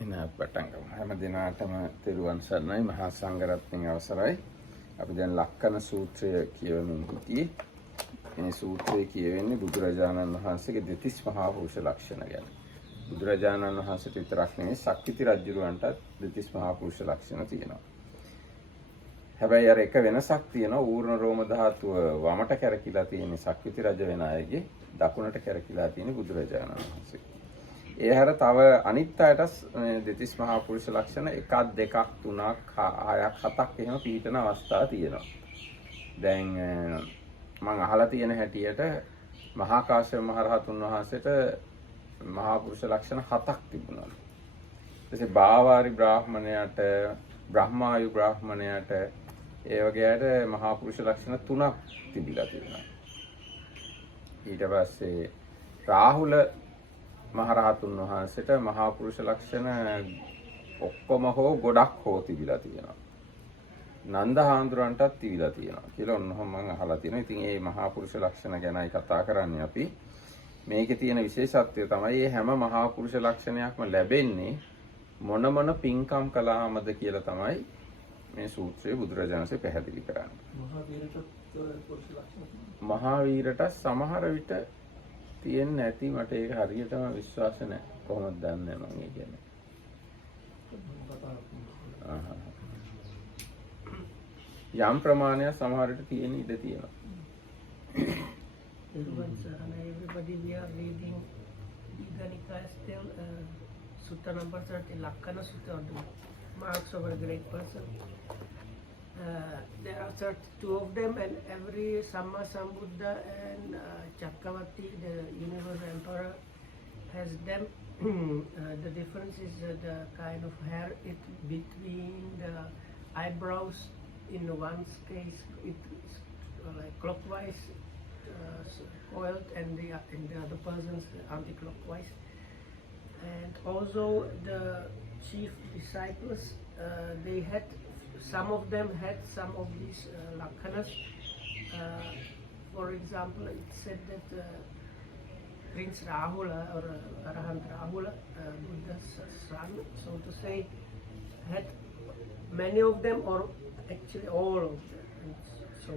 එන පටන් හැම දිනාටම තෙරුවන් සරණයි මහා සංඝරත්නයේ අවසරයි. අපි දැන් ලක්කන සූත්‍රය කියවමින් සිටියේ. මේ සූත්‍රය කියවෙන්නේ බුදුරජාණන් වහන්සේගේ දෙතිස් මහා පුරුෂ ලක්ෂණ ගැන. බුදුරජාණන් වහන්සේට විතරක් නෙවෙයි සක්විති රජුරවන්ටත් දෙතිස් මහා පුරුෂ ලක්ෂණ තියෙනවා. හැබැයි අර එක වෙනසක් තියෙනවා. ඌර්ණ රෝම ධාතුව වමට කැරකිලා තියෙන සක්විති රජ වෙන අයගේ දකුණට කැරකිලා තියෙන බුදුරජාණන් වහන්සේ. ඒ හැර තව අනිත් අයටත් දෙතිස් මහා පුරුෂ ලක්ෂණ 1 2 3 6 7ක් එහෙම පිළිතන අවස්ථා තියෙනවා. දැන් මම අහලා තියෙන හැටියට මහා කාශ්‍යප මහ රහතුන් වහන්සේට මහා පුරුෂ ලක්ෂණ 7ක් තිබුණා. ඊටසේ බාවාරි බ්‍රාහ්මණයාට බ්‍රහ්මායු බ්‍රාහ්මණයාට ඒ වගේ අයට මහා පුරුෂ ලක්ෂණ 3ක් තිබිලා තියෙනවා. ඊට පස්සේ රාහුල මහරහතුන් වහන්සේට මහා පුරුෂ ලක්ෂණ ඔක්කොම හෝ ගොඩක් හෝ තිබිලා තියෙනවා. නන්ද හාමුදුරන්ටත් තිබිලා තියෙනවා කියලා ඔන්නෝම මම අහලා තියෙනවා. ඉතින් මේ මහා පුරුෂ ලක්ෂණ ගැනයි කතා කරන්නේ අපි. මේකේ තියෙන විශේෂත්වය තමයි මේ හැම මහා පුරුෂ ලක්ෂණයක්ම ලැබෙන්නේ මොන පින්කම් කළාමද කියලා තමයි මේ සූත්‍රයේ බුදුරජාණන්සේ පැහැදිලි කරන්නේ. මහා වීරට සමහර විට තියෙන්නේ නැති මට ඒක හරියටම විශ්වාස නැහැ. කොහොමද දන්නේ මම ඒ කියන්නේ. යම් ප්‍රමාණයක් සමහර විට තියෙන ඉඩ තියෙනවා. Everybody we are reading Ganika still Sutta number 30 Lakkhana Sutta marks of a great person. There are 32 of them, and every Samma Sambuddha and Chakravarti, the universal emperor, has them. The difference is the kind of hair between the eyebrows. In one's case, it's like clockwise coiled, and in the other person's anti-clockwise. And also the chief disciples, they had. Some of them had some of these lakkhanas. For example, it said that Prince Rahula or Arahant Rahula, Buddha's son, so to say, had many of them, or actually all of them. And so.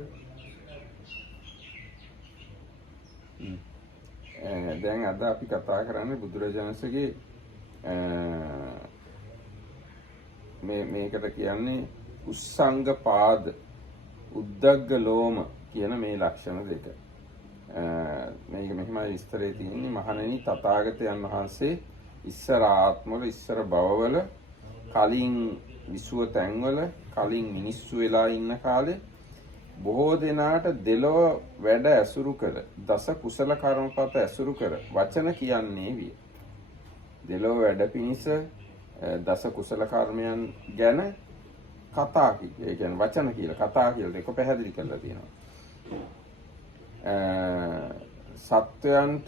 දැන් අද අපි කතා කරන්නේ බුදුරජාණන්සේගේ මේකට කියන්නේ උස්සංග පාද උද්දග්ග ලෝම කියන මේ ලක්ෂණ දෙක. මේක මෙහිමයි විස්තරේ තියෙන්නේ. මහණෙනි තථාගතයන් වහන්සේ ඉස්සර ආත්මවල ඉස්සර භවවල කලින් විසුව තැන්වල කලින් මිනිස්සු වෙලා ඉන්න කාලේ බොහෝ දෙනාට දෙලොව වැඩ ඇසුරු කර දස කුසල කර්මපත ඇසුරු කර වචන කියන්නේ විය. දෙලොව වැඩ පිණිස දස කුසල කර්මයන් ගැන කතා ඒ කියන්නේ වචන කියලා කතා කියලා දෙක පැහැදිලි කරලා තියෙනවා. සත්වයන්ට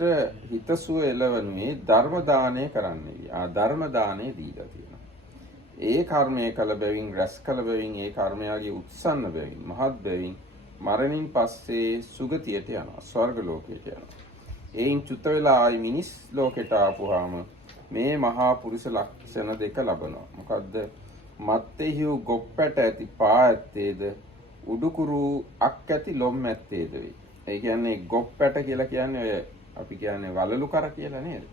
හිතසුව එළවන්නේ ධර්ම දානය කරන්නේ. ධර්ම දානය දීලා තියෙනවා. ඒ කර්මය කළ බැවින් රැස් කළ බැවින් ඒ කර්මයාගේ උත්සන්න බැවින් මහත් බැවින් මරණින් පස්සේ සුගතියට යනවා. ස්වර්ග ලෝකයට යනවා. ඒයින් චුත වෙලා ආයි මිනිස් ලෝකයට ආපුවාම මේ මහා පුරුෂ ලක්ෂණ දෙක ලබනවා. මොකද්ද? මත්තේහි ගොප්පැට ඇති පා ඇත්තේද උඩුකුරු අක් ඇති ලොම් ඇත්තේද වේ. ඒ කියන්නේ ගොප්පැට කියලා කියන්නේ ඔය අපි කියන්නේ වලලු කර කියලා නේද?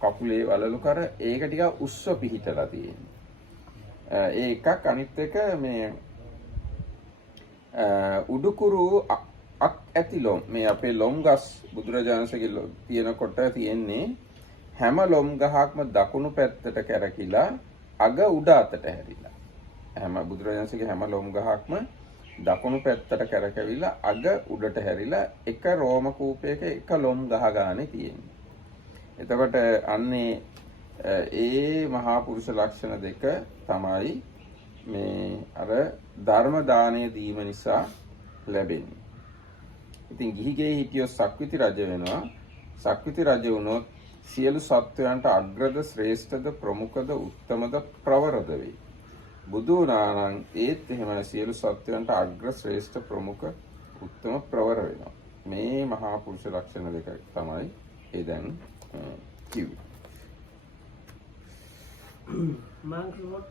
කකුලේ වලලු කර ඒක ටික උස්ව පිහිටලා තියෙනවා. ඒ එකක් අනිත් එක මේ උඩුකුරු අක් ඇති ලොම් මේ අපේ ලොම් ගස් බුදුරජාණන්සේගේ තියෙනකොට තියෙන්නේ හැම ලොම් ගහක්ම දකුණු පැත්තට කැරකිලා අග උඩ අතට හැරිලා. හැම බුදුරජාණන්සේගේ හැම ලොම් ගහක්ම දකුණු පැත්තට කැරකෙවිලා අග උඩට හැරිලා එක රෝම කූපයක එක ලොම් ගහ ගානේ තියෙන්නේ. එතකොට අන්නේ ඒ මහා පුරුෂ ලක්ෂණ දෙක තමයි මේ අර ධර්ම දානය දීම නිසා ලැබෙන්නේ. ඉතින් ගිහිගේ හිටියොත් සක්විති රජ වෙනවා. සක්විති රජ වුණොත් සියලු සත්වයන්ට අග්‍රද ශ්‍රේෂ්ඨද ප්‍රමුඛද උත්තමද ප්‍රවරද වේ. බුදු වුණානම් ඒත් එහෙමයි සියලු සත්වයන්ට අග්‍ර ශ්‍රේෂ්ඨ ප්‍රමුඛ උත්තම ප්‍රවර වෙනවා. මේ මහා පුරුෂ ලක්ෂණ දෙක තමයි ඒ දැන් කිව්වේ. monks wrote,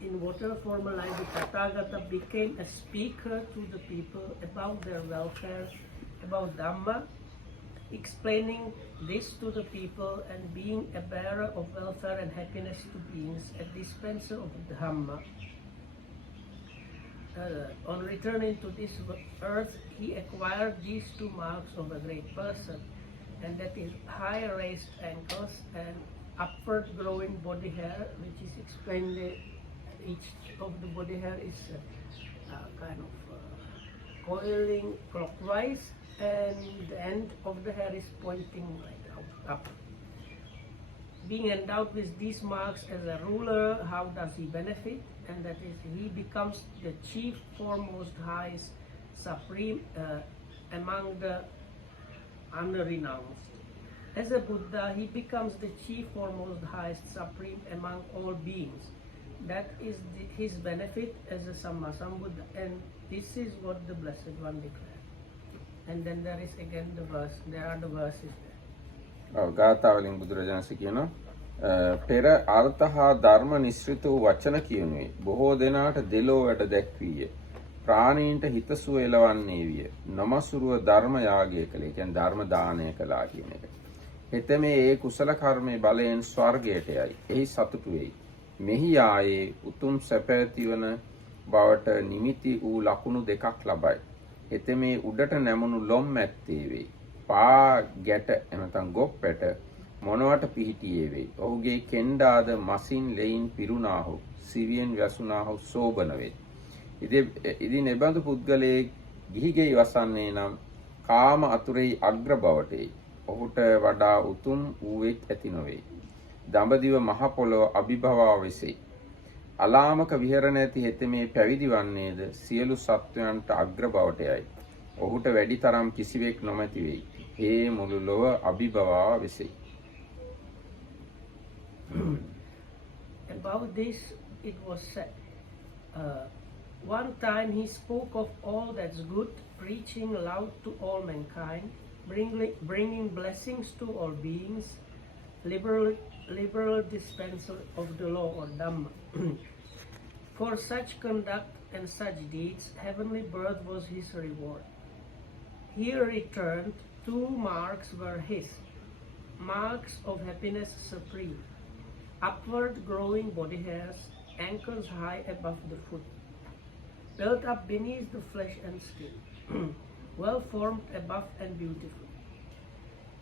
in whatever formal life the Tathagata became a speaker to the people about their welfare, about Dhamma, explaining this to the people and being a bearer of welfare and happiness to beings, a dispenser of Dhamma. On returning to this earth, he acquired these two marks of a great person, and that is high raised ankles and upward growing body hair, which is explained. Each of the body hair is kind of coiling clockwise, and the end of the hair is pointing right up. Being endowed with these marks as a ruler, how does he benefit? And that is, he becomes the chief, foremost, highest, supreme among the unrenounced. As a Buddha, he becomes the chief, foremost, highest, supreme among all beings. That is his benefit as a Samma Sambuddha, and this is what the Blessed One declared. And then there is again the verse, there are the verses there. ගාථාවලින් බුදුරජාණන්සේ කියනවා පෙර අර්ථ හා ධර්ම නිස්ෘත වූ වචන කියනුවේ බොහෝ දෙනාට දෙලොවට දැක්විය. ප්‍රාණීන්ට හිතසුව එළවන්නේ විය. නමසුරුව ධර්ම යාගය කළේ. කියන්නේ ධර්ම දානය කළා කියන එක. හෙතෙමේ ඒ කුසල කර්මයේ බලයෙන් ස්වර්ගයට යයි. එහි සතුටු වෙයි. මෙහි ආයේ උතුම් සැපැතිවන බවට නිමිති වූ ලකුණු දෙකක් ලබයි. හෙතෙමේ උඩට නැමුණු ලොම් ඇත්තේ වෙයි. පා ගැට එනතන් ගොප්පැට මොනවට පිහිටියේ වෙයි. ඔහුගේ කෙන්ඩාද මසින් ලෙයින් පිරුණාහු සිවියෙන් වැසුණාහු සෝබන වෙයි. ඉදින් එබඳු පුද්ගලයෙක් ගිහිගෙයි වසන්නේ නම් කාම අතුරෙහි අග්‍ර බවටයි. ඔහුට වඩා උතුම් වූවෙක් ඇති නොවේ. දඹදිව මහ පොළොව අභිභවා වෙසෙයි. අලාමක විහරණ ඇති හෙතෙමේ පැවිදි වන්නේද සියලු සත්වයන්ට අග්‍ර බවට යයි. ඔහුට වැඩි තරම් කිසිවෙක් නොමැති වෙයි. ඒ මුළු ලොව අභිභවා වෙසෙයි. About this it was said, one time he spoke of all that's good, preaching loud to all mankind, bringing blessings to all beings, liberal dispenser of the law or Dhamma. For such conduct and such deeds, heavenly birth was his reward. He returned, two marks were his, marks of happiness supreme, upward growing body hairs, ankles high above the foot, built up beneath the flesh and skin, well formed above and beautiful.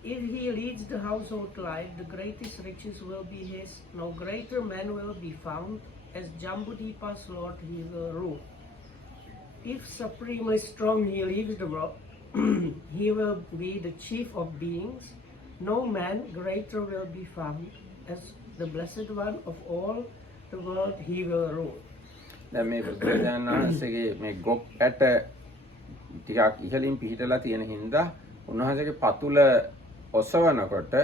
If he leads the household life, the greatest riches will be his, no greater man will be found, as Jambudvipa's lord he will rule. If supremely strong he leads the world, he will be the chief of beings, no man greater will be found, as the blessed one of all the world he will rule. දැන් මේ බුදුරජාණන් වහන්සේගේ මේ ගොප් ඇට ටිකක් ඉහළින් පිහිටලා තියෙන හින්දා උන්වහන්සේගේ පතුල ඔසවනකොට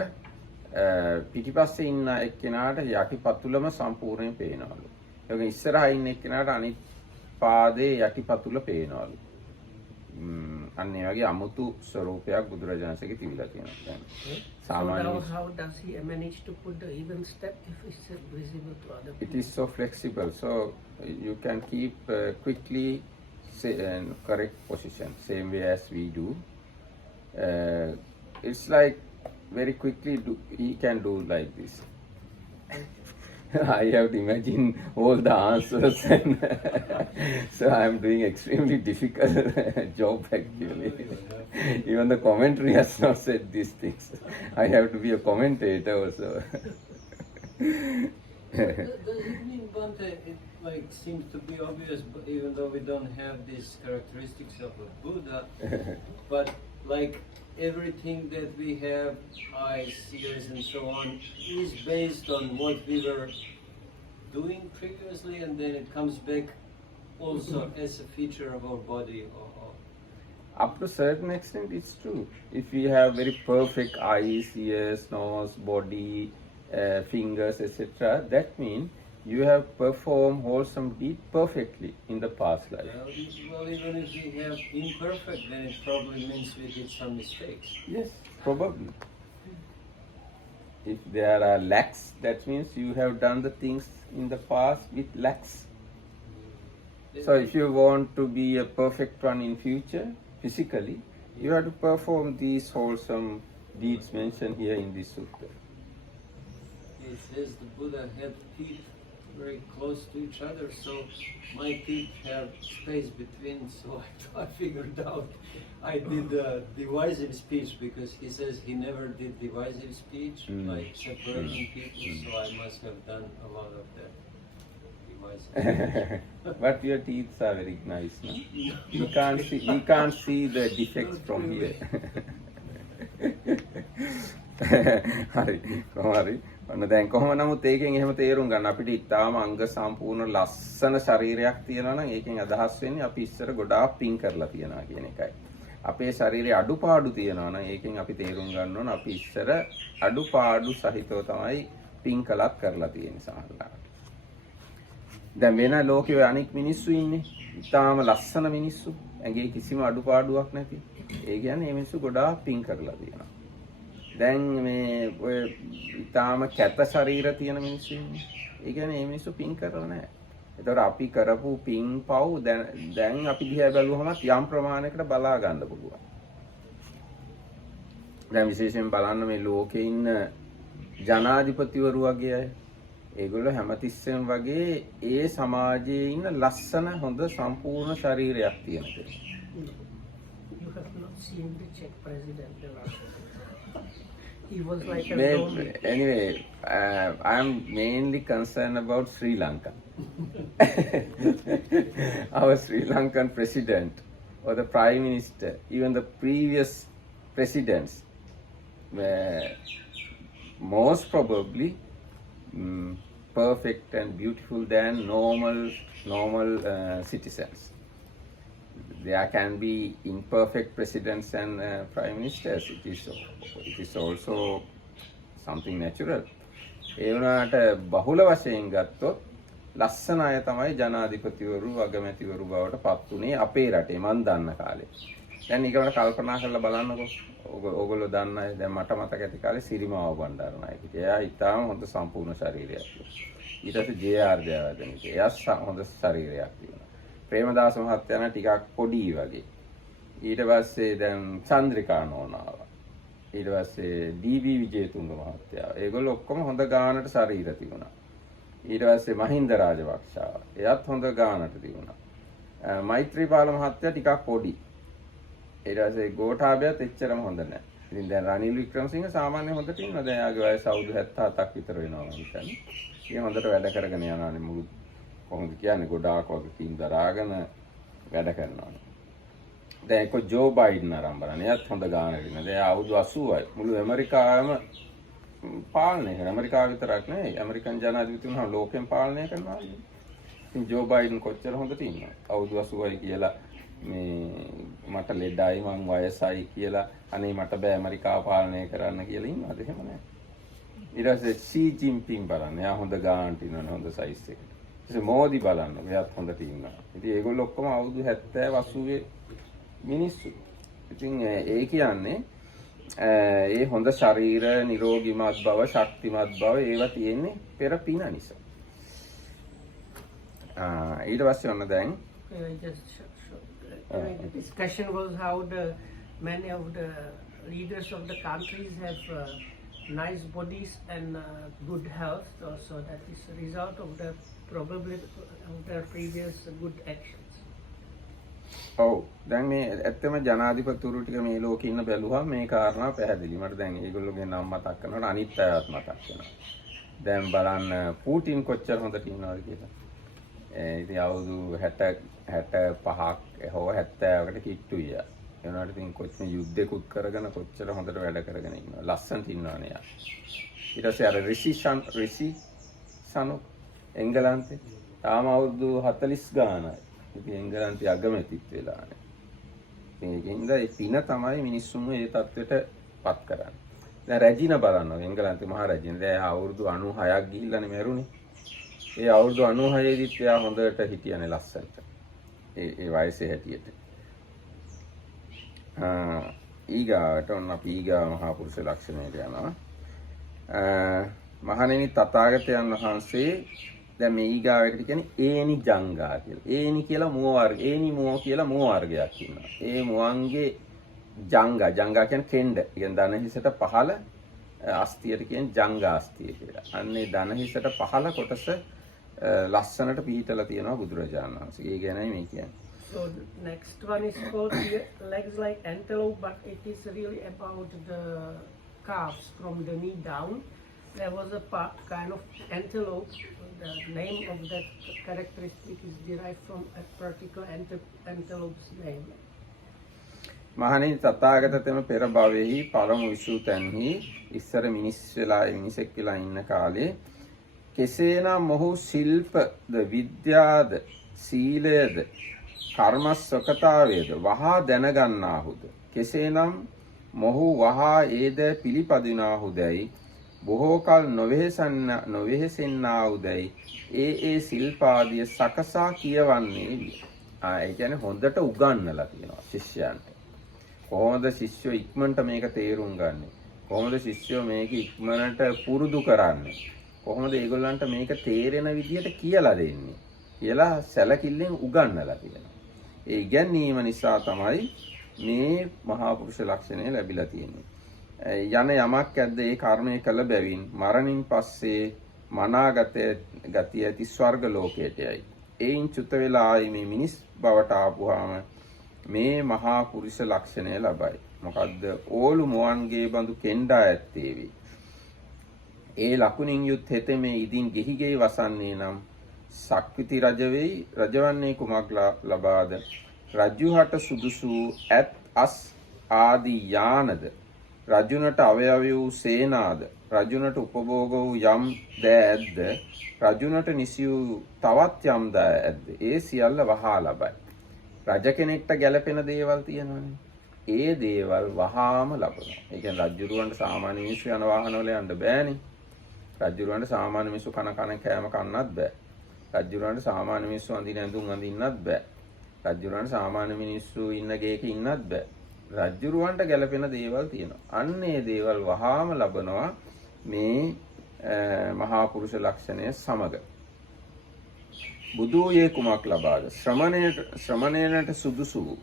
පිටිපස්සේ ඉන්න එක්කෙනාට යටි පතුලම සම්පූර්ණයෙන් පේනවලු. ඒක ඉස්සරහා ඉන්න එක්කෙනාට අනිත් පාදේ යටි පතුල පේනවලු. අන්න ඒ වගේ අමුතු ස්වරූපයක් බුදුරජාණන්සේගේ තිබිලා තියෙනවා. දැන් සාමාන්‍ය how does he manage to put the even step if it's visible to other people? It is so flexible, so you can keep quickly correct position, same way as we do. It's like very quickly he can do like this. I have to imagine all the answers, and so I am doing extremely difficult job actually. Even the commentary has not said these things. I have to be a commentator also. The evening Bhante, it like seems to be obvious, but even though we don't have these characteristics of a Buddha, but like everything that we have, eyes, ears, and so on, is based on what we were doing previously, and then it comes back also as a feature of our body. Up to a certain extent, it's true. If we have very perfect eyes, ears, nose, body, fingers, etc., that means you have performed wholesome deed perfectly in the past life. Well, even if we have imperfect, then it probably means we did some mistakes. Yes, probably. if there are lacks, that means you have done the things in the past with lacks. So if you want to be a perfect one in future, physically, you have to perform these wholesome deeds mentioned here in this sutta. It says the Buddha had teeth very close to each other, so my teeth have space between, so I figured out I did divisive speech, because he says he never did divisive speech, like separating people, so I must have done a lot of that divisive speech. But your teeth are very nice, no? We can't see the defects from here. හරි කොහොමරි ඔන්න දැන් කොහොම නමුත් ඒකෙන් එහෙම තේරුම් ගන්න අපිට ඉතාලම අංග සම්පූර්ණ ලස්සන ශරීරයක් තියෙනවා නම් ඒකෙන් අදහස් වෙන්නේ අපි ඉස්සර ගොඩාක් පින් කරලා තියෙනවා කියන එකයි. අපේ ශරීරයේ අඩුපාඩු තියෙනවා නම් ඒකෙන් අපි තේරුම් ගන්න ඕන අපි ඉස්සර අඩුපාඩු සහිතව තමයි පින් කළත් කරලා තියෙන්නේ සමහරවිට. දැන් වෙන ලෝකේ අනික් මිනිස්සු ඉන්නේ ඉතාලම ලස්සන මිනිස්සු ඇඟේ කිසිම අඩුපාඩුවක් නැති. ඒ කියන්නේ මේ මිනිස්සු ගොඩාක් පින් කරලා තියෙනවා. දැන් මේ ඔය ඊටාම කැත ශරීර තියෙන මිනිස්සු ඉන්නේ. ඒ කියන්නේ මේ මිනිස්සු පින් කරලා නැහැ. ඒතකොට අපි කරපු පින් පව් දැන් අපි දිහා බැලුවම යම් ප්‍රමාණයකට බලා ගන්න පුළුවන්. දැන් විශේෂයෙන් බලන්න මේ ලෝකේ ඉන්න ජනාධිපතිවරු වගේ අය. ඒගොල්ලෝ හැමතිස්සෙම වගේ ඒ සමාජයේ ඉන්න ලස්සන හොඳ සම්පූර්ණ ශරීරයක් තියෙන කෙනෙක්. You have not seen the Czech president. He was like a anyway, I am mainly concerned about Sri Lanka. Our Sri Lankan president or the prime minister, even the previous presidents, were most probably perfect and beautiful than normal citizens. There can be imperfect presidents and prime ministers. It is also something natural. ඒ වුණාට බහුල වශයෙන් ගත්තොත් ලස්සන අය තමයි ජනාධිපතිවරු අගමැතිවරු බවට පත් වුණේ අපේ රටේ මන් දන්න කාලේ. දැන් ඊගොල්ලෝ කල්පනා කරලා බලන්නකෝ. ඕගොල්ලෝ දන්න අය දැන් මට මතක ඇති කාලේ සිරිමාව බණ්ඩාරනායක. එයා ඊටාම හොඳ සම්පූර්ණ ශරීරයක් තිබුණා. ඊට පස්සේ ජේ.ආර්. ජයවර්ධන. එයා හොඳ ශරීරයක් තිබුණා. ප්‍රේමදාස මහත්තයා නම් ටිකක් පොඩි වගේ. ඊට පස්සේ දැන් චන්ද්‍රිකා නෝනාව. ඊට පස්සේ ඩී.බී. විජේතුංග මහත්තයා. ඒගොල්ලෝ ඔක්කොම හොඳ ගානට ශරීර තිබුණා. ඊට පස්සේ මහින්ද රාජපක්ෂ. එයාත් හොඳ ගානට තිබුණා. මෛත්‍රීපාල මහත්තයා ටිකක් පොඩි. ඊට පස්සේ ගෝඨාභයත් එච්චරම හොඳ නැහැ. ඉතින් දැන් රනිල් වික්‍රමසිංහ සාමාන්‍ය හොඳට ඉන්නවා. දැන් එයාගේ වයස අවුරුදු 77ක් විතර වෙනවා මම හිතන්නේ. ඉතින් හොඳට වැඩ කරගෙන යනවානේ මුළු කොහොමද කියන්නේ ගොඩාක් වගකීම් දරාගෙන වැඩ කරනවා. දැන් එක්ක ජෝ බයිඩන් ආරම්භ කරන. එයාත් හොඳ ගානකට ඉන්නවා. දැන් අවුරුදු 80යි. මුළු ඇමරිකාවම පාලනය කරන. ඇමරිකාව විතරක් නෙවෙයි. ඇමරිකන් ජනාධිපතිතුමා ලෝකෙම පාලනය කරනවා. ඉතින් ජෝ බයිඩන් කොච්චර හොඳට ඉන්නවා. අවුරුදු 80යි කියලා මේ මට ලෙඩයි මං වයසයි කියලා අනේ මට බෑ ඇමරිකාව පාලනය කරන්න කියලා ඉන්නවද? එහෙම නැහැ. ඊට පස්සේ සී ජින්පින් බලන්න. එයා හොඳ ගානට ඉන්නවනේ හොඳ සයිස් එකකට. මෝදි බලන්න එයාත් හොඳට ඉන්නවා. ඉතින් ඒගොල්ලෝ ඔක්කොම අවුරුදු 70 80 මිනිස්සු. ඉතින් ඒ කියන්නේ ඒ හොඳ ශරීර නිරෝගීමත් බව ශක්තිමත් බව ඒවා තියෙන්නේ පෙර පින නිසා. ඊට පස්සේ ඔන්න දැන් the discussion was how many of the leaders of the countries have nice bodies and good health. So that is a result of the probably of their previous good actions. ඔව් දැන් මේ ඇත්තම ජනාධිපතිවරු ටික මේ ලෝකේ ඉන්න බැලුවම මේ කාරණා පැහැදිලි. මට දැන් ඒගොල්ලෝගේ නම මතක් කරනකොට අනිත් අයත් මතක් වෙනවා. දැන් බලන්න පූටින් කොච්චර හොඳට ඉන්නවද කියලා. ඉතින් අවුරුදු 65ක් හෝ 70කට කිට්ටුයි. ඒ වුණාට ඉතින් කොච්චර යුද්ධෙකුත් කරගෙන කොච්චර හොඳට වැඩ කරගෙන ඉන්නවා. ලස්සනට ඉන්නවනේ යා. ඊට පස්සේ අර රිෂි සනු එංගලන්තේ තාම අවුරුදු 40 ගානයි. ඉතින් එංගලන්තේ අගමැතිත් වෙලානේ. මේකින්ද ඒ පින තමයි මිනිස්සුන්ව ඒ තත්ත්වයට පත් කරන්නේ. දැන් රැජිනා බලන්න එංගලන්තේ මහ රැජිනා දැන් අවුරුදු 96ක් ගිහිල්ලානේ මැරුණේ. ඒ අවුරුදු 96 දිත් එයා හොඳට හිටියනේ ලස්සනට. ඒ වයසේ හැටියට. ඊගාට ඔන්න අපි ඊගා මහා පුරුෂ ලක්ෂණයට යනවා. මහණෙනි තථාගතයන් වහන්සේ දැන් මේ ඊගාවකට කියන්නේ ඒනි ජංගා කියලා. ඒනි කියලා මුව වර්ග. ඒනි මුව කියලා මුව වර්ගයක් ඉන්නවා. ඒ මුවන්ගේ ජංගා කියන්නේ කෙන්ඩ. කියන්නේ දන හිසට පහළ අස්තියට කියන්නේ ජංගා අස්තිය කියලා. අන්නේ දන හිසට පහළ කොටස ලස්සනට පිහිටලා තියෙනවා බුදුරජාණන් වහන්සේ. ඒ ගැනයි මේ කියන්නේ. So the next one is called legs like antelope, but it is really about the calves from the knee down. There was a kind of antelope. The name of that characteristic is derived from a particular antelope's name. මහණෙනි තථාගතතම පෙර භවයේහි පරම විසූ තැන්හි ඉස්සර මිනිසෙක් වෙලා ඉන්න කාලේ කෙසේනම් මොහු ශිල්පද විද්‍යාද සීලයද කර්මස්වකතාවේද වහා දැනගන්නාහුද කෙසේනම් මොහු වහා ඒද පිළිපදිනාහුදැයි බොහෝ කල නොවෙහෙසෙන්නාහුදැයි ඒ ශිල්පාදිය සකසා කියවන්නේ විය. ඒ කියන්නේ හොඳට උගන්වලා තියෙනවා ශිෂ්‍යයන්ට. කොහොමද ශිෂ්‍යෝ ඉක්මනට මේක තේරුම් ගන්නෙ? කොහොමද ශිෂ්‍යෝ මේක ඉක්මනට පුරුදු කරන්නේ? කොහොමද ඒගොල්ලන්ට මේක තේරෙන විදියට කියලා දෙන්නේ? කියලා සැලකිල්ලෙන් උගන්වලා තියෙනවා. ඒ ඉගැන්වීම නිසා තමයි මේ මහා පුරුෂ ලක්ෂණය ලැබිලා තියෙන්නේ. යන යමක් ඇද්ද ඒ කර්මය කළ බැවින් මරණින් පස්සේ මනාගත ගතිය ඇති ස්වර්ග ලෝකයට යයි. ඒයින් චුත වෙලා ආයි මේ මිනිස් බවට ආපුවාම මේ මහා පුරුෂ ලක්ෂණය ලබයි. මොකද්ද? ඕලු මොවන්ගේ බඳු කෙන්ඩා ඇත්තේවි. ඒ ලකුණින් යුත් හෙතේ මේ ඉදින් ගෙහිගෙයි වසන්නේ නම් සක්විති රජ වෙයි. රජවන්නේ කුමක් ලබාද? රජුහට සුදුසු ඇත් අස් ආදී යානද රජුනට අවයව වූ සේනාද රජුනට උපභෝග වූ යම් දෑ ඇද්ද රජුනට නිසි වූ තවත් යම් දෑ ඇද්ද ඒ සියල්ල වහා ලබයි. රජ කෙනෙක්ට ගැළපෙන දේවල් තියෙනවානේ. ඒ දේවල් වහාම ලබනවා. ඒ කියන්නේ රජුරවන්ට සාමාන්‍ය මිනිස්සු යන වාහනවල යන්න බෑනේ. රජුරවන්ට සාමාන්‍ය මිනිස්සු කන කෑම කන්නත් බෑ. රජුරවන්ට සාමාන්‍ය මිනිස්සු අඳින ඇඳුම් අඳින්නත් බෑ. රජුරවන්ට සාමාන්‍ය මිනිස්සු ඉන්න ගේක ඉන්නත් බෑ. රජුරවන්ට ගැළපෙන දේවල් තියෙනවා. අන්න ඒ දේවල් වහාම ලබනවා මේ මහා පුරුෂ ලක්ෂණය සමග. බුදුයේ කුමක් ලබාද? ශ්‍රමණයනට සුදුසු වූ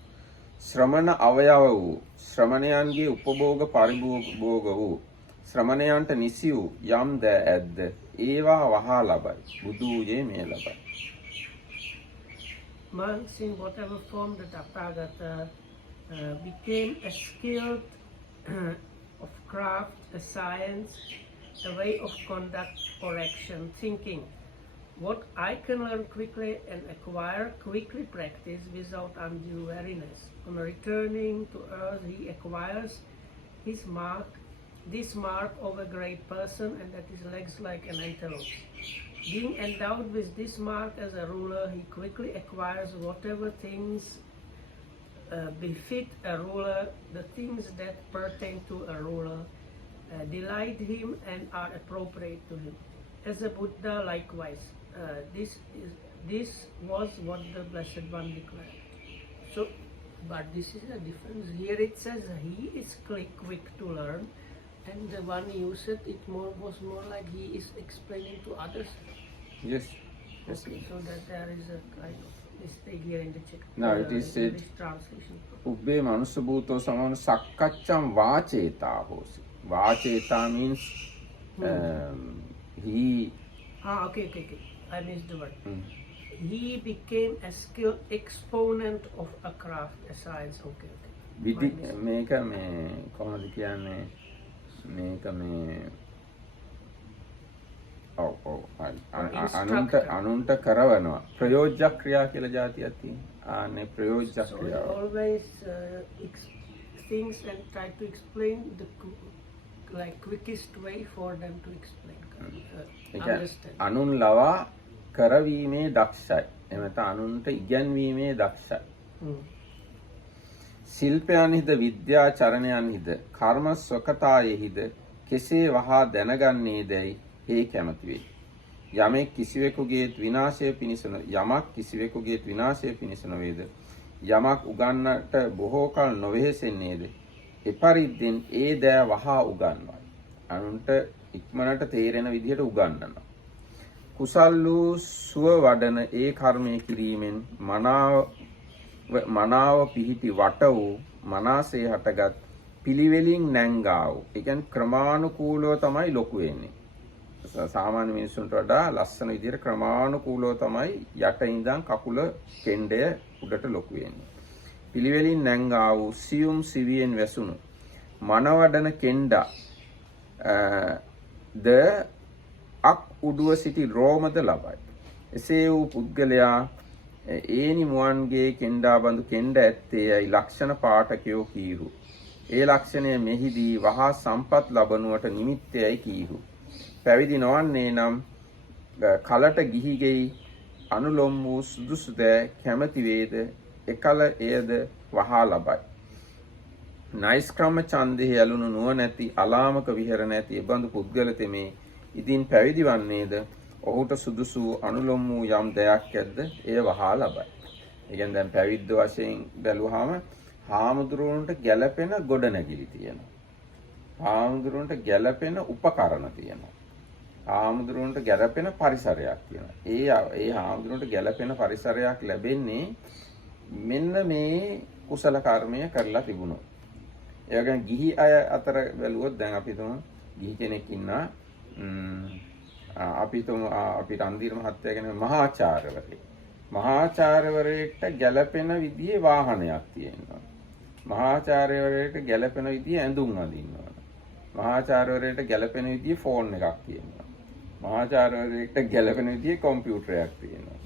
ශ්‍රමණ අවයව වූ ශ්‍රමණයන්ගේ උපභෝග පරිභෝග වූ ශ්‍රමණයන්ට නිසි වූ යම් දෑ ඇද්ද ඒවා වහා ලබයි. බුදුයේ මේ ලබයි. Monks in whatever form the Tathagata became a skilled of craft, a science, a way of conduct or action, thinking. What I can learn quickly and acquire, quickly practice without undue weariness. On returning to earth, he acquires this mark of a great person, and that is legs like an antelope. Being endowed with this mark as a ruler, he quickly acquires whatever things befit a ruler, the things that pertain to a ruler, delight him and are appropriate to him. As a Buddha, likewise, this was what the Blessed One declared. So, but this is a difference. Here it says he is quick to learn, and the one you said it was more like he is explaining to others. Yes. Okay, so that there is a kind of mistake here in the check. Now it is said, translation. Ubbe manusa bhuto samana sakkacham vacheta hosi. Vacheta means he. Okay. I missed the word. He became a skilled exponent of a craft, a science. Okay. මේක මේ කොහොමද කියන්නේ? මේක මේ අනුන්ට කරවනවා. ප්‍රයෝජ්‍ය ක්‍රියා කියලා જાතියක් තියෙනවා. ආනේ ප්‍රයෝජ්‍ය ක්‍රියාව. So always things and try to explain the quickest way for them to explain. Understand. අනුන් ලවා කරවීමේ දක්ෂයි. එමෙත අනුන්ට ඉගැන්වීමේ දක්ෂයි. ශිල්පයන්හිද විද්‍යාචරණයන්හිද කර්ම ස්වකතායෙහිද කෙසේ වහා දැනගන්නේදැයි හේ කැමති වෙයි. යමෙක් කිසිවෙකුගේ විනාශය පිණිස නොවේද? යමක් උගන්නට බොහෝ කල නොවෙහෙසෙන්නේද? එපරිද්දෙන් ඒ දෑ වහා උගන්වයි. අනුන්ට ඉක්මනට තේරෙන විදිහට උගන්වනවා. කුසල් වූ සුව වඩන ඒ කර්මය කිරීමෙන් මනාව පිහිටි වට වූ මනසේ හටගත් පිළිවෙලින් නැංගා වූ. ඒ කියන්නේ ක්‍රමානුකූලව තමයි ලොකු වෙන්නේ. සාමාන්‍ය මිනිස්සුන්ට වඩා ලස්සන විදිහට ක්‍රමානුකූලව තමයි යට ඉඳන් කකුල කෙන්ඩය උඩට ලොකු වෙන්නේ. පිළිවෙලින් නැංගා වූ සියුම් සිවියෙන් වැසුණු මනවඩන කෙන්ඩා ද අක් උඩුව සිටි රෝමද ලබයි. එසේ වූ පුද්ගලයා ඒනි මුවන්ගේ කෙන්ඩා බඳු කෙන්ඩ ඇත්තේ යයි ලක්ෂණ පාඨකයෝ කීහු. ඒ ලක්ෂණය මෙහිදී වහා සම්පත් ලබනුවට නිමිත්තයයි කීහු. පැවිදි නොවන්නේ නම් කලට ගිහිගෙයි අනුලොම් වූ සුදුසුද කැමැති වේද එකල එයද වහා ලබයි. නයිස්ක්‍රම ඡන්දෙහි ඇලුණු නුවණැති අලාමක විහෙරණ ඇති එබඳු පුද්ගල තෙමේ ඉදින් පැවිදි වන්නේද ඔහුට සුදුසු අනුලොම් වූ යම් දෙයක් ඇද්ද එය වහා ලබයි. ඒ කියන්නේ දැන් පැවිද්ද වශයෙන් බැලුවාම හාමුදුරුවන්ට ගැළපෙන ගොඩනැගිලි තියෙනවා. හාමුදුරුවන්ට ගැළපෙන උපකරණ තියෙනවා. හාමුදුරුවන්ට ගැළපෙන පරිසරයක් තියෙනවා. ඒ හාමුදුරුවන්ට ගැළපෙන පරිසරයක් ලැබෙන්නේ මෙන්න මේ කුසල කර්මය කරලා තිබුණොත්. ඒ වගේම ගිහි අය අතර බැලුවොත් දැන් අපි තුමු ගිහි කෙනෙක් ඉන්නා අපි රන්දීර මහත්තයා කියන මහාචාර්යවරයෙක්. මහාචාර්යවරයෙක්ට ගැළපෙන විදිහේ වාහනයක් තියෙනවා. මහාචාර්යවරයෙක්ට ගැළපෙන විදිහේ ඇඳුම් අඳින්න ඕන. මහාචාර්යවරයෙක්ට ගැළපෙන විදිහේ ෆෝන් එකක් තියෙනවා. මහාචාර්යවරයෙක්ට ගැළපෙන විදිහේ කම්පියුටරයක් තියෙනවා.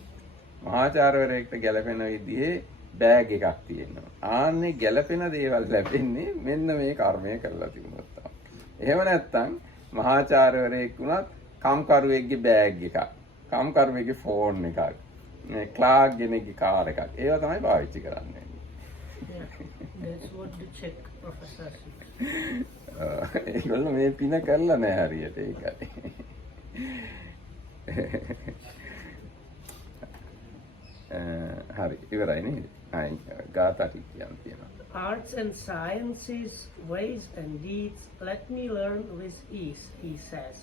මහාචාර්යවරයෙක්ට ගැළපෙන විදිහේ බෑග් එකක් තියෙනවා. ආන්නේ ගැළපෙන දේවල් ලැබෙන්නේ මෙන්න මේ කර්මය කරලා තිබුණොත් තමයි. එහෙම නැත්නම් මහාචාර්යවරයෙක් වුණත් කම්කරුවෙක්ගේ බෑග් එකක්, කම්කරුවෙක්ගේ ෆෝන් එකක්, මේ ක්ලාක් කෙනෙක්ගේ කාර් එකක්. ඒවා තමයි පාවිච්චි කරන්නේ. That's what the Czech professor said. ඒගොල්ලෝ මේ පින කරලා නැහැ හරියට ඒකයි. හරි ඉවරයි නේද? ගාථා ටික කියන්න තියෙනවා. Arts and sciences, ways and deeds, let me learn with ease, he says.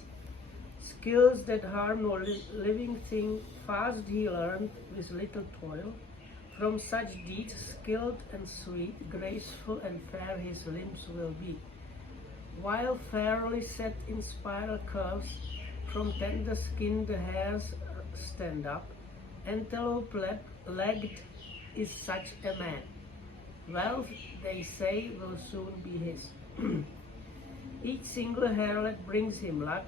Skills that harm no living thing, fast he learned with little toil. From such deeds, skilled and sweet, graceful and fair his limbs will be. While fairly set in spiral curves, from tender skin the hairs stand up. Antelope-legged is such a man. Wealth, they say, will soon be his. Each single hairlet brings him luck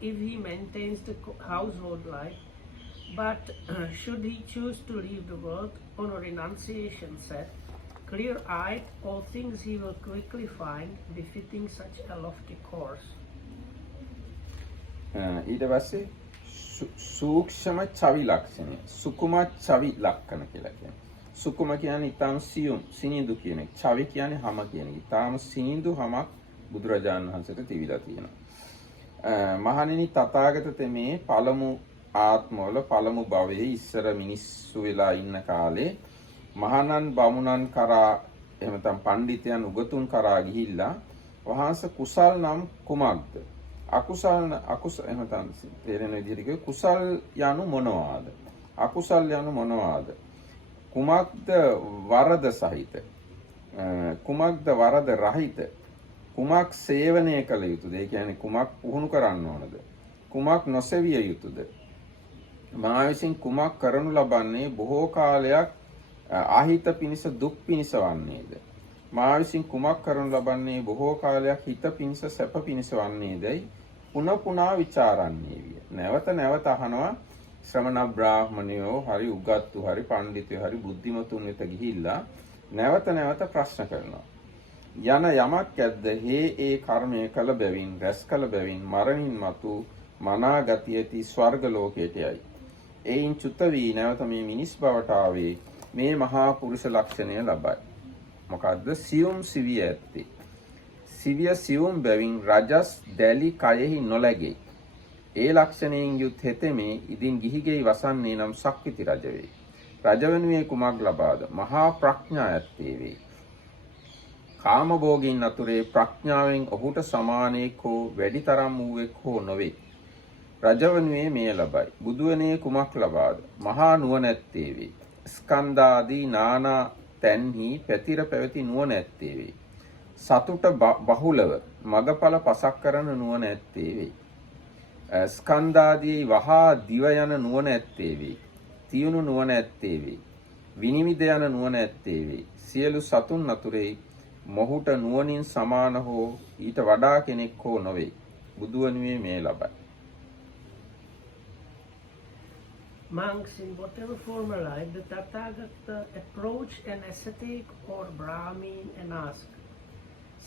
if he maintains the household life. But should he choose to leave the world on a renunciation set, clear-eyed, all things he will quickly find befitting such a lofty course. ඊට පස්සේ සූක්ෂම චවි ලක්ෂණය සුකුම චවි ලක්ෂණ කියලා කියනවා. සුකුම කියන්නේ ඊටම සියුම් සිනිඳු කියන එක. චවි කියන්නේ හැම කියන එක. ඊටම සිනිඳු හැමක් බුදුරජාණන් වහන්සේට තිබිලා තියෙනවා. මහණෙනි තථාගත තෙමේ පළමු ආත්මවල පළමු භවයේ ඉස්සර මිනිස්සු වෙලා ඉන්න කාලේ මහානන් බමුණන් කරා එහෙම නැත්නම් පඬිතයන් උගතුන් කරා ගිහිල්ලා වහන්සේ කුසල් නම් කුමක්ද? අකුසල් එහෙම නැත්නම් තේරෙන විදිහට කිව්ව කුසල් යනු මොනවාද? අකුසල් යනු මොනවාද? කුමක්ද වරද සහිත? කුමක්ද වරද රහිත? කුමක් සේවනය කළ යුතුද? ඒ කියන්නේ කුමක් පුහුණු කරන්න ඕනද? කුමක් නොසෙවිය යුතුද? මා විසින් කුමක් කරනු ලබන්නේ බොහෝ කාලයක් අහිත පිණිස දුක් පිණිස වන්නේද? මා විසින් කුමක් කරනු ලබන්නේ බොහෝ කාලයක් හිත පිණිස සැප පිණිස වන්නේදයි පුන පුනා ਵਿਚාරන්නේ විය. නැවත නැවත අහනවා ශ්‍රමණ බ්‍රාහ්මණයෝ හරි උගත්තු හරි පඬිතුයෝ හරි බුද්ධිමතුන් වෙත ගිහිල්ලා නැවත නැවත ප්‍රශ්න කරනවා. යන යමක් ඇද්ද හේ ඒ කර්මය කළ බැවින් රැස් කළ බැවින් මරණින් මතු මනා ගතිය ඇති ස්වර්ග ලෝකයට යයි. එයින් චුත වී නැවත මේ මිනිස් බවට ආවේ මේ මහා පුරුෂ ලක්ෂණය ලබයි. මොකද්ද? සියුම් සිවිය ඇත්තේ. සිවිය සියුම් බැවින් රජස් දැලි කයෙහි නොලැගේ. ඒ ලක්ෂණයෙන් යුත් හෙතෙමේ ඉදින් ගිහිගෙයි වසන්නේ නම් සක්විති රජ වේ. රජ වෙනුවේ කුමක් ලබාද? මහා ප්‍රඥා ඇත්තේ වේ. කාමභෝගීන් අතුරේ ප්‍රඥාවෙන් ඔහුට සමානෙක් හෝ වැඩි තරම් වූවෙක් හෝ නොවේ. රජවනුයේ මෙය ලබයි. බුදුවනේ කුමක් ලබාද? මහා නුවණැත්තේ වේ. ස්කන්ධාදී නානා තන්හි පැතිර පැවති නුවණැත්තේ වේ. සතුට බහුලව මගඵල පසක් කරන නුවණැත්තේ වේ. ස්කන්ධාදී වහා දිව යන නුවණැත්තේ වේ. තියුණු නුවණැත්තේ වේ. විනිවිද යන නුවණැත්තේ වේ. සියලු සතුන් අතුරේ මොහුට නුවණින් සමාන හෝ ඊට වඩා කෙනෙක් හෝ නොවේ. බුදුවනුයේ මේ ලබයි. Monks in whatever form of life, the Tathagata approach an ascetic or Brahmin and ask,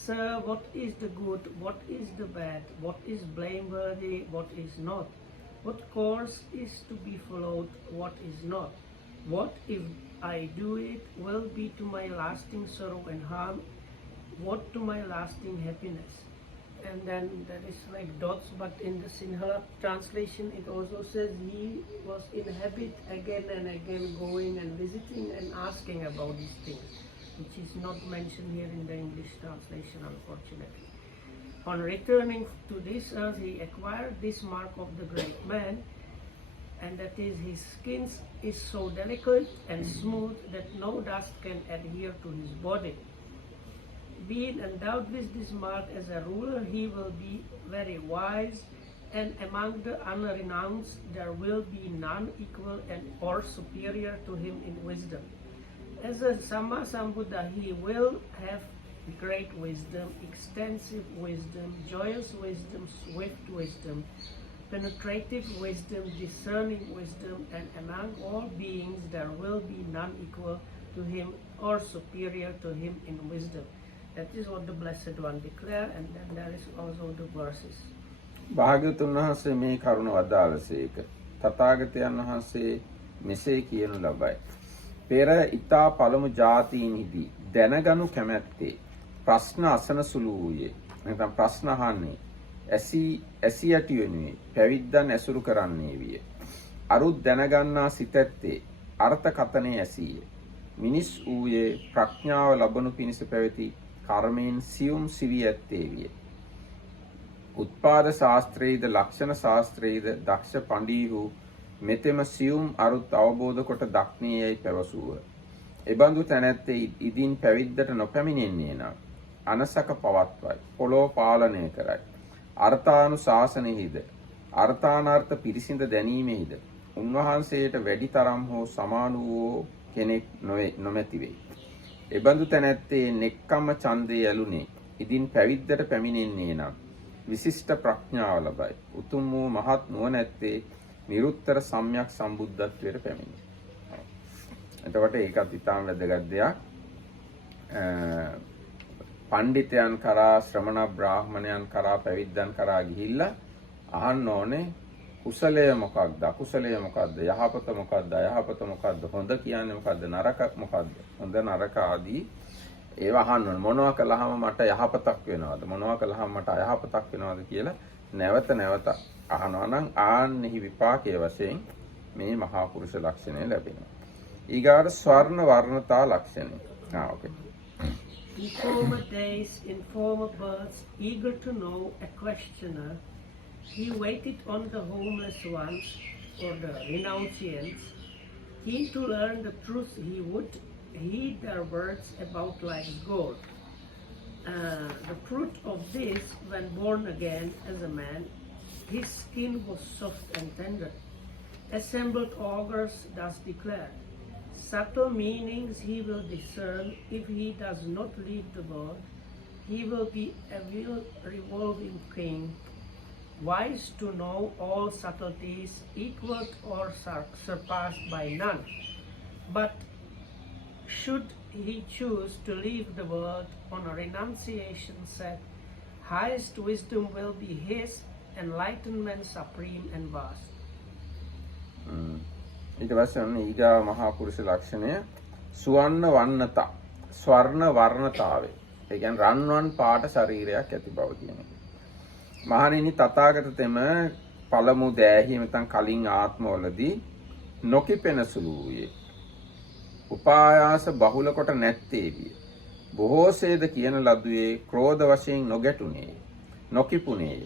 Sir, what is the good, what is the bad, what is blameworthy, what is not? What course is to be followed, what is not? What if I do it will be to my lasting sorrow and harm, what to my lasting happiness? And then there is like dots, but in the Sinhala translation it also says he was in habit again and again going and visiting and asking about these things, which is not mentioned here in the English translation, unfortunately. On returning to this earth, he acquired this mark of the great man, and that is his skin is so delicate and smooth that no dust can adhere to his body. Being endowed with this mark as a ruler, he will be very wise, and among the unrenounced there will be none equal and or superior to him in wisdom. As a Samma Sambuddha, he will have great wisdom, extensive wisdom, joyous wisdom, swift wisdom, penetrative wisdom, discerning wisdom, and among all beings there will be none equal to him or superior to him in wisdom. That is what the Blessed One declare, and then there is also the verses. භාග්‍යවතුන් වහන්සේ මේ කරුණ වදාළසේක. තථාගතයන් වහන්සේ මෙසේ කියනු ලබයි. පෙර ඊතා පළමු ජාතීන්හිදී දැනගනු කැමැත්තේ ප්‍රශ්න අසන සුළු වූයේ. නැත්නම් ප්‍රශ්න අහන්නේ ඇසි යටි වෙනුවේ පැවිද්දන් ඇසුරු කරන්නේ විය. අරුත් දැනගන්නා සිතැත්තේ අර්ථකතනේ ඇසීය. මිනිස් වූයේ ප්‍රඥාව ලබනු පිණිස පැවති කර්මයෙන් සියුම් සිවි ඇත්තේ විය. උත්පාද ශාස්ත්‍රයේද ලක්ෂණ ශාස්ත්‍රයේද දක්ෂ පඬීහු මෙතෙම සියුම් අරුත් අවබෝධ කොට දක්නීයයි පැවසුව. එබඳු තැනැත්තේ ඉදින් පැවිද්දට නොපැමිණෙන්නේ නම් අනසක පවත්වයි, පොළොව පාලනය කරයි. අර්ථානුශාසනෙහිද අර්ථානර්ථ පිරිසිඳ දැනීමෙහිද උන්වහන්සේට වැඩි තරම් හෝ සමාන වූ කෙනෙක් නොමැති වෙයි. එබඳු තැනැත්තේ නෙක්කම්ම ඡන්දේ ඇලුනේ ඉදින් පැවිද්දට පැමිණෙන්නේ නම් විශිෂ්ට ප්‍රඥාව ලබයි. උතුම් වූ මහත් නුවණැත්තේ නිරුත්තර සම්‍යක් සම්බුද්ධත්වයට පැමිණේ. එතකොට ඒකත් ඉතාම වැදගත් දෙයක්. පඬිතයන් කරා ශ්‍රමණ බ්‍රාහ්මණයන් කරා පැවිද්දන් කරා ගිහිල්ලා අහන්න ඕනේ කුසලය මොකක්ද, අකුසලය මොකක්ද, යහපත මොකක්ද, අයහපත මොකක්ද, හොඳ කියන්නේ මොකක්ද, නරක මොකක්ද, හොඳ නරක ආදී ඒවා අහන්න ඕනේ. මොනවා කළාම මට යහපතක් වෙනවද, මොනවා කළාම මට අයහපතක් වෙනවද කියලා නැවත නැවත අහනවා නම් ආන්නෙහි විපාකයේ වශයෙන් මේ මහා පුරුෂ ලක්ෂණය ලැබෙනවා. ඊගාට ස්වර්ණ වර්ණතා ලක්ෂණය. ඕකේ. In former days, in former births, eager to know, a questioner, he waited on the homeless ones, or the renunciants. Keen to learn the truth, he would heed their words about life's goal. The fruit of this, when born again as a man, his skin was soft and tender. Assembled augurs thus declared, subtle meanings he will discern. If he does not leave the world, he will be a revolving king, wise to know all subtleties, equaled or surpassed by none. But should he choose to leave the world on a renunciation set, highest wisdom will be his, enlightenment supreme and vast. ඊට පස්සේ ඔන්න ඊගා මහා පුරුෂ ලක්ෂණය සුවර්ණ වර්ණතා, ස්වර්ණ වර්ණතාවය. ඒ කියන්නේ රන්වන් පාට ශරීරයක් ඇති බව කියන එක. මහණෙනි තථාගත තෙම පළමු දෑහි නැත්නම් කලින් ආත්මවලදී නොකිපෙන සුළු වූයේ. උපායාස බහුල කොට නැත්තේ විය. බොහෝසේද කියන ලදුවේ ක්‍රෝධ වශයෙන් නොගැටුනේය. නොකිපුනේය.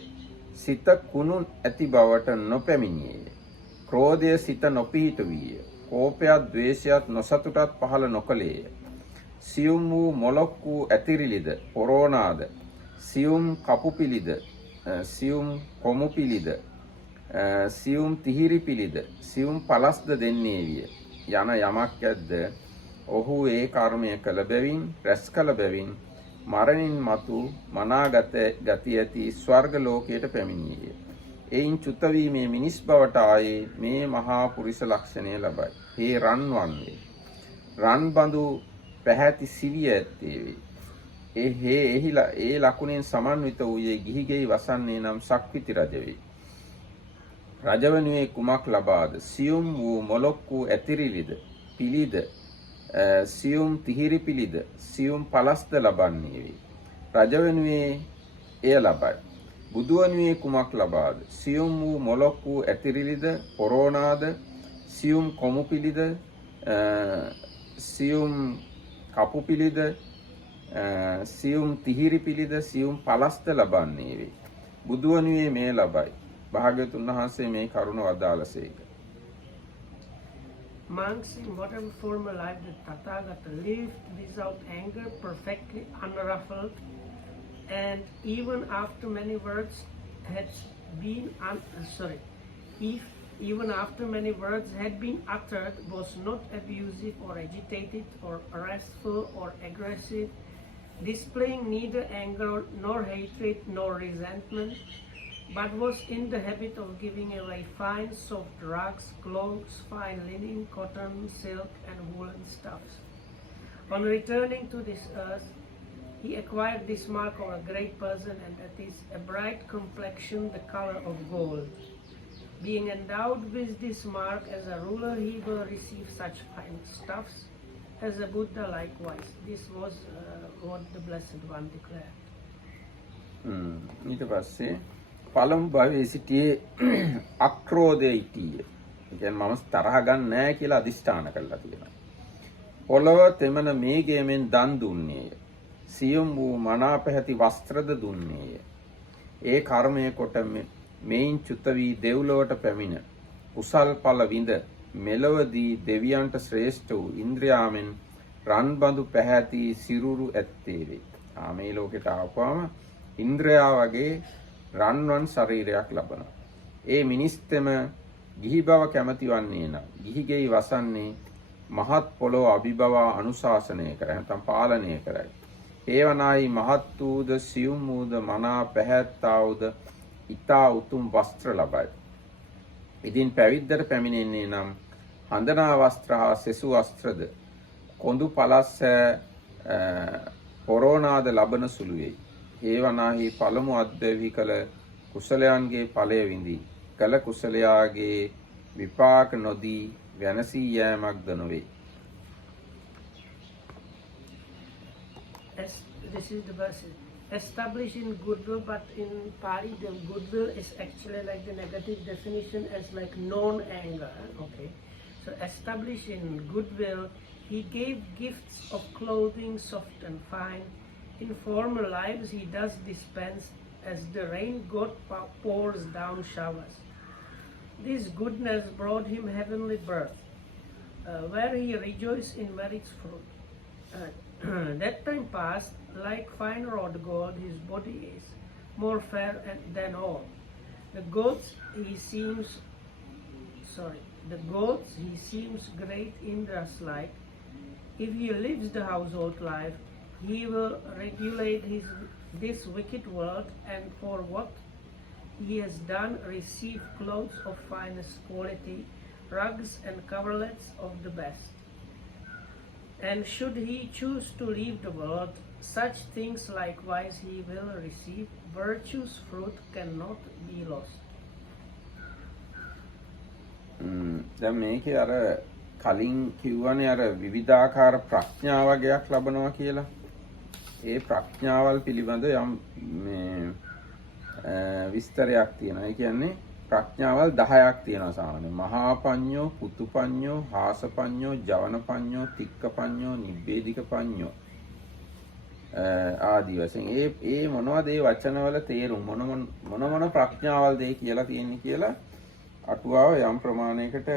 සිත කුණු ඇති බවට නොපැමිණියේය. ක්‍රෝධය සිත නොපීහිට වීය. කෝපයත් ද්වේෂයත් නොසතුටත් පහළ නොකළේය. සියුම් වූ මොලොක් වූ ඇතිරිලිද පොරෝනාද සියුම් කපුපිලිද සියුම් කොමුපිලිද සියුම් තිහිරිපිලිද සියුම් පලස්ද දෙන්නේ විය. යන යමක් ඇද්ද ඔහු ඒ කර්මය කළ බැවින් රැස් කළ බැවින් මරණින් මතු මනාගත ගති ඇති ස්වර්ග ලෝකයට පැමිණියේය. එයින් චුත වීමේ මිනිස් බවට ආයේ මේ මහා පුරිස ලක්ෂණය ලබයි. හේ රන් වන්නේ. රන් බඳු පැහැති සිවිය ඇත්තේ වේ. ඒ ලකුණෙන් සමන්විත වූයේ ගිහිගෙයි වසන්නේ නම් සක්විති රජ වේ. රජවනුයේ කුමක් ලබාද? සියුම් වූ මොලොක් වූ ඇතිරිලිද පිළිද සියුම් තිහිරි පිළිද සියුම් පලස්ද ලබන්නේ වේ. රජවනුයේ එය ලබයි. බුදුවනුයේ කුමක් ලබාද? සියුම් වූ මොලොක් වූ ඇතිරිලිද පොරෝනාද සියුම් කොමු පිළිද සියුම් කපු පිළිද සියුම් තිහිරි පිළිද සියුම් පලස්ද ලබන්නේ වේ. බුදුවනුයේ මේ ලබයි. භාග්‍යවතුන් වහන්සේ මේ කරුණ වදාළසේක. Monks, in whatever former life the Tathagata lived without anger, perfectly unruffled, and even after many words had been even after many words had been uttered, was not abusive or agitated or wrathful or aggressive, displaying neither anger nor hatred nor resentment, but was in the habit of giving away fine soft rugs, cloaks, fine linen, cotton, silk, and woolen stuffs. On returning to this earth, he acquired this mark of a great person, and that is a bright complexion, the color of gold. Being endowed with this mark as a ruler, he will receive such fine stuffs as a Buddha likewise. This was what the Blessed One declared. ඊට පස්සේ පළමු භවයේ සිටියේ අක්‍රෝධය හිටියේ. ඒ කියන්නේ මම තරහ ගන්න නැහැ කියලා අදිෂ්ඨාන කළා තියෙනවා. පොළව තෙමන මේඝයෙන් දන් දුන්නේය. සියුම් වූ මනාපැහැති වස්ත්‍රද දුන්නේය. ඒ කර්මය කොට මෙයින් චුත වී දෙව්ලොවට පැමිණ කුසල් ඵල විඳ මෙලොවදී දෙවියන්ට ශ්‍රේෂ්ඨ වූ ඉන්ද්‍රියාවෙන් රන් බඳු පැහැති සිරුරු ඇත්තේ වේ. මේ ලෝකෙට ආපුවම ඉන්ද්‍රයා වගේ රන්වන් ශරීරයක් ලබනවා. ඒ මිනිස්තෙම ගිහි බව කැමති වන්නේ නම් ගිහිගෙයි වසන්නේ මහත් පොළොව අභිබවා අනුශාසනය කරයි නැත්නම් පාලනය කරයි. ඒවනායි මහත් වූද සියුම් වූද මනා පැහැත්තා වූද ඊතා උතුම් වස්ත්‍ර ලබයි. ඉදින් පැවිද්දට පැමිණෙන්නේ නම් හඳනා වස්ත්‍ර හා සෙසු වස්ත්‍රද කොඳු පලස්ස පොරෝනාද ලබන සුළු වෙයි. හේවනාහි පළමු අද්දෙවි කළ කුසලයන්ගේ ඵලය විඳි කළ කුසලයාගේ විපාක නොදී වෙනසී යෑමක්ද නොවේ. This is the verse. Establishing goodwill, but in Pali the goodwill is actually like the negative definition as like non-anger. Okay, so establishing goodwill, he gave gifts of clothing soft and fine. In former lives he does dispense as the rain god pours down showers. This goodness brought him heavenly birth, where he rejoiced in merit's fruit. That time past, like fine wrought gold, his body is more fair than all. The gods he seems great Indras-like. If he lives the household life, he will regulate this wicked world, and for what he has done receive clothes of finest quality, rugs and coverlets of the best. And should he choose to leave the world, such things likewise he will receive. Virtue's fruit cannot be lost. දැන් මේකේ අර කලින් කිව්වනේ අර විවිධාකාර ප්‍රඥා වගේක් ලබනවා කියලා. ඒ ප්‍රඥාවල් පිළිබඳ යම් විස්තරයක් තියෙනවා. ඒ කියන්නේ ප්‍රඥාවල් 10ක් තියෙනවා සාමාන්‍යයෙන්. මහා පඤ්ඤෝ, පුතු පඤ්ඤෝ, හාස පඤ්ඤෝ, ජවන පඤ්ඤෝ, තික්ක පඤ්ඤෝ, නිබ්බේධික පඤ්ඤෝ. ආදී වශයෙන් ඒ මොනවද ඒ වචනවල තේරුම් මොන ප්‍රඥාවල්ද ඒ කියලා තියෙන්නේ කියලා අටුවාව යම් ප්‍රමාණයකට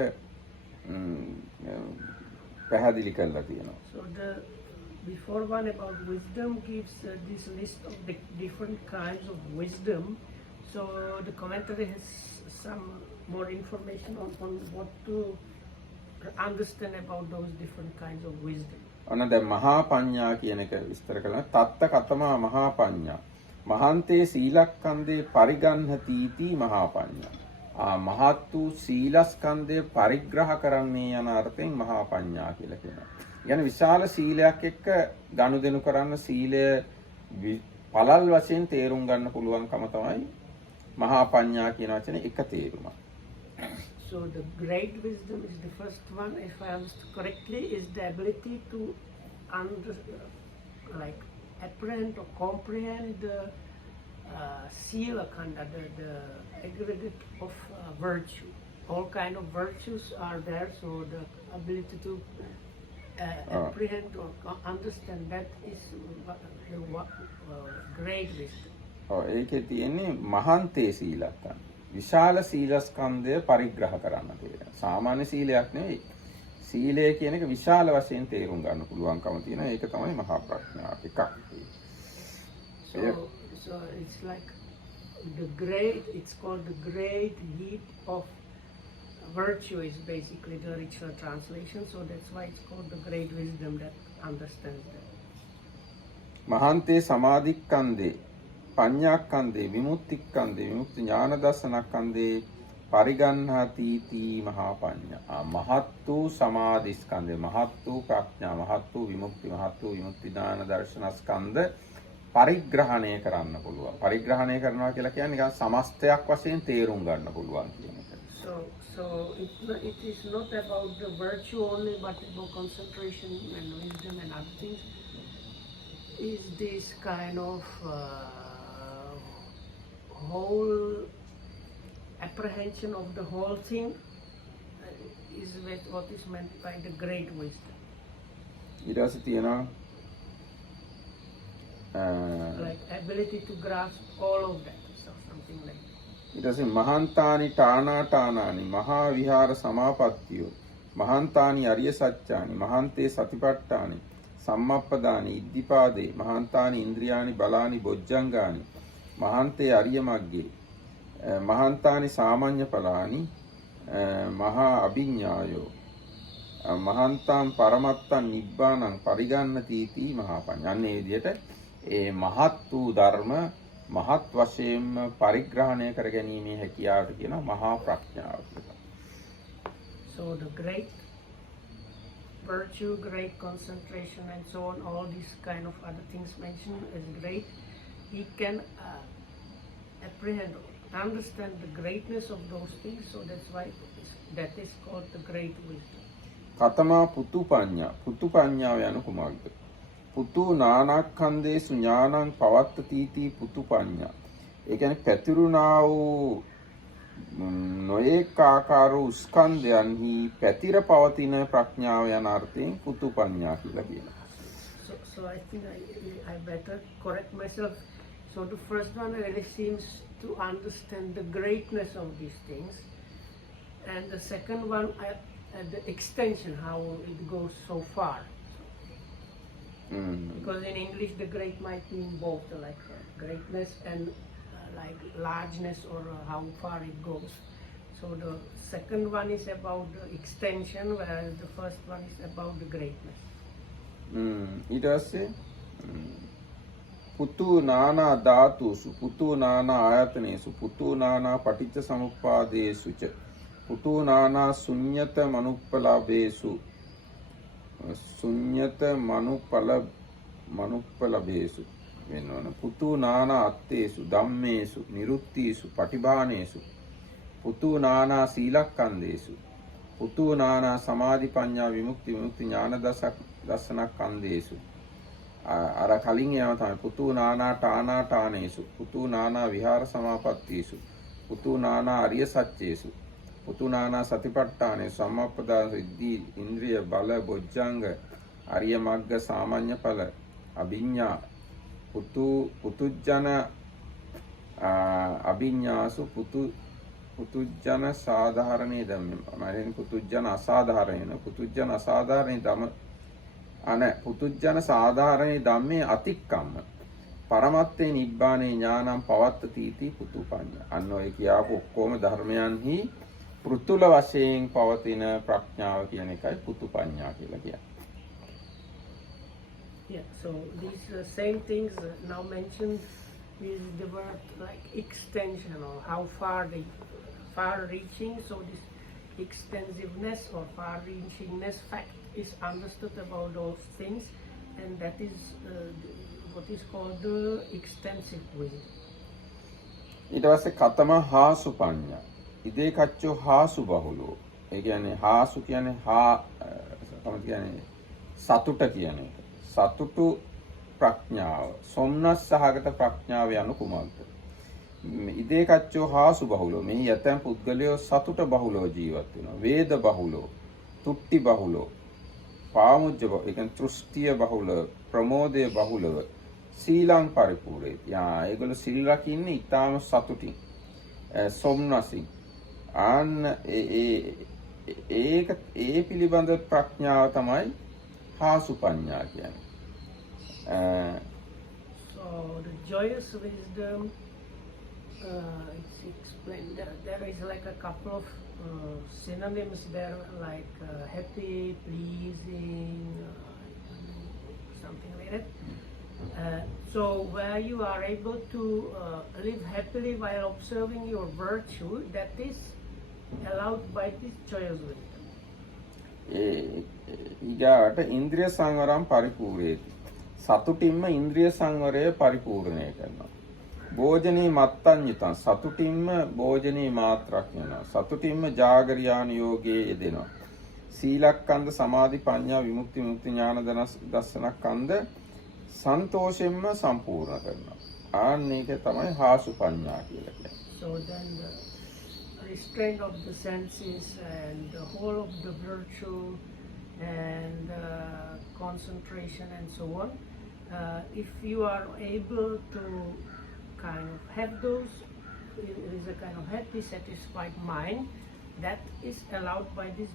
පැහැදිලි කරලා තියෙනවා. So the before one about wisdom gives this list of the different kinds of wisdom. So the commentary has some more information on what to understand about those different kinds of wisdom. අන්න දැන් මහා පඤ්ඤා කියන එක විස්තර කරනවා. තත්ත කතමා මහා පඤ්ඤා. මහන්තේ සීලක්ඛන්දේ පරිගන්හති මහා පඤ්ඤා. මහත් වූ සීලස්කන්ධය පරිග්‍රහ කරන්නේ යන අර්ථයෙන් මහා පඤ්ඤා කියලා කියනවා. يعني විශාල සීලයක් එක්ක ගනුදෙනු කරන්න සීලය පළල් වශයෙන් තේරුම් ගන්න පුළුවන්කම තමයි මහා පඤ්ඤා කියන වචනේ එක තේරුමක්. So the great wisdom is the first one, if I understand correctly, is the ability to apprehend or comprehend the sila khanda, the aggregate of virtue. All kind of virtues are there, so the ability to apprehend or understand that is the great wisdom. ඒකේ තියෙන්නේ මහන්තේ සීලක්ඛන්ද. විශාල සීලස්කන්ධය පරිග්‍රහ කරන්න තියෙනවා. සාමාන්‍ය සීලයක් නෙවෙයි. සීලය කියන එක විශාල වශයෙන් තේරුම් ගන්න පුළුවන්කම තියෙනවා. ඒක තමයි මහා ප්‍රඥාව එකක්. So it's like it's called the great heap of virtue is basically the original translation. So that's why it's called the great wisdom that understands that. මහන්තේ සමාධික්ඛන්දේ පඤ්ඤාක්ඛන්දේ විමුක්තික්ඛන්දේ විමුක්ති ඥාන දර්ශනක්ඛන්දේ පරිගන්හති මහා පඤ්ඤා. මහත් වූ සමාධිස්කන්ධය, මහත් වූ ප්‍රඥා, මහත් වූ විමුක්ති, මහත් වූ විමුක්ති ඥාන දර්ශනස්කන්ධ පරිග්‍රහණය කරන්න පුළුවන්. පරිග්‍රහණය කරනවා කියලා කියන්නේ නිකන් සමස්තයක් වශයෙන් තේරුම් ගන්න පුළුවන් කියන එක. So it is not about the virtue only, but about concentration and wisdom and other things. Is this kind of whole apprehension of the whole thing is what is meant by the great wisdom. ඊට පස්සේ තියෙනවා like ability to grasp all of that, so something like that. ඊට පස්සේ මහන්තානි ඨානාඨානානි මහා විහාර සමාපත්තියෝ මහන්තානි අරිය සත්‍යානි මහන්තේ සතිපට්ඨානි සම්මප්පදානි ඉද්ධිපාදේ මහන්තානි ඉන්ද්‍රියානි බලානි බොජ්ජංගානි මහන්තේ අරිය මග්ගේ මහන්තානි සාමාන්‍ය ඵලානි මහා අභිඥායෝ මහන්තං පරමත්තං නිබ්බානං පරිගන්නති මහා පඤ්ඤා. අන්න ඒ විදිහට ඒ මහත් වූ ධර්ම මහත් වශයෙන්ම පරිග්‍රහණය කර ගැනීමේ හැකියාවට කියනවා මහා ප්‍රඥාව කියලා. So the great virtue, great concentration and so on, all these kind of other things mentioned as great, he can apprehend, understand the greatness of those things, so that's why that is called the great wisdom. කතමා පුතු පඤ්ඤා. පුතු පඤ්ඤාව යන කුමක්ද? පුතු නානක්ඛන්දේසු ඥානං පවත්තති පුතු පඤ්ඤා. ඒ කියන්නේ පැතිරුණා වූ නොඑක ආකාර වූ ස්කන්ධයන්හි පැතිර පවතින ප්‍රඥාව යන අර්ථයෙන් පුතු පඤ්ඤා කියලා කියනවා. So I think I better correct myself. So the first one really seems to understand the greatness of these things, and the second one the extension, how it goes so far. Because in English the great might mean both, like greatness and like largeness, or how far it goes. So the second one is about the extension, whereas the first one is about the greatness. ඊට පස්සේ පුතු නානා ධාතුසු පුතු නානා ආයතනේසු පුතු නානා පටිච්ච සමුප්පාදේසු ච පුතු නානා ශුඤ්ඤත මනුප්පලබේසු ශුඤ්ඤත මනුප්පලබේසු වෙනවන පුතු නානා අත්තේසු ධම්මේසු නිරුත්තීසු පටිභානේසු පුතු නානා සීලක්ඛන්දේසු පුතු නානා සමාධි පඤ්ඤා විමුක්ති ඥාන දසනක්ඛන්දේසු. අර කලින් ඒවා තමයි පුතු නානා ඨානාඨානේසු පුතු නානා විහාර සමාපත්තීසු පුතු නානා අරිය සත්‍යේසු පුතු නානා සතිපට්ඨානේ සම්මප්පදා සිද්ධි ඉන්ද්‍රිය බල බොජ්ජංග අරිය මග්ග සාමාන්‍ය ඵල අභිඥා පුතුජන අභිඤ්ඤාසු පුතුජන සාධාරණේ ධම්ම මරෙන් පුතුජන අසාධාරණේන පුතුජන අසාධාරණේ ධම්ම පුතුජන සාධාරණේ ධම්මේ අතික්කම්ම පරමත්තේ නිබ්බානේ ඥානං පවත්තති इति පුතුපඤ්ඤ. අන්න ඔය කියාපු ඔක්කොම ධර්මයන්හි පෘතුල වශයෙන් පවතින ප්‍රඥාව කියන එකයි පුතුපඤ්ඤා කියලා කියන්නේ. Yeah, so these same things now mentioned is the word like extension or how far reaching. So this extensiveness or far reachingness fact is understood about those things, and that is what is called the extensive wisdom. ඊට පස්සේ කතම හාසු පඤ්ඤා. ඉදේ කච්චෝ හාසු බහුලෝ. ඒ කියන්නේ හාසු කියන්නේ කොහොමද කියන්නේ සතුට කියන එක. සතුටු ප්‍රඥාව. සොම්නස් සහගත ප්‍රඥාව යනු කුමක්ද? ඉදේ කච්චෝ හාසු බහුලෝ. මේ යතම් පුද්ගලයෝ සතුට බහුලෝ ජීවත් වෙනවා. වේද බහුලෝ, තුට්ටි බහුලෝ, පාමුජ්ජ බහුලෝ, ඒ කියන්නේ තෘෂ්ටිය බහුල, ප්‍රමෝදය බහුලව සීලං පරිපූර්ණේ. ඒගොල්ලෝ සිල් රකින්නේ ඊටාම සතුටින්. සොම්නසින්. ඒ පිළිබඳ ප්‍රඥාව තමයි හාසු පඤ්ඤා කියන්නේ. So the joyous wisdom, it's explained. There is like a couple of synonyms there, like happy, pleasing, something like that. So where you are able to live happily while observing your virtue, that is allowed by this joyous wisdom. ඊගාට ඉන්ද්‍රිය සංවරම් පරිපූර්ණේති. සතුටින්ම ඉන්ද්‍රිය සංවරය පරිපූර්ණය කරනවා. භෝජනේ මත්තඤ්ඤිතං සතුටින්ම භෝජනේ මාත්‍රක් වෙනවා. සතුටින්ම ජාගරියාන යෝගයේ යෙදෙනවා. සීලක්ඛන්ද සමාධි ප්‍රඥා විමුක්ති මුක්ති ඥාන දර්ශනක්ඛන්ද සන්තෝෂයෙන්ම සම්පූර්ණ කරනවා. මේක තමයි හාසු පඤ්ඤා කියලා කියන්නේ. So then the restraint of the senses and the whole of the virtue and concentration and so on, if you are able to kind of have those, it is a kind of happy, satisfied mind that is allowed by this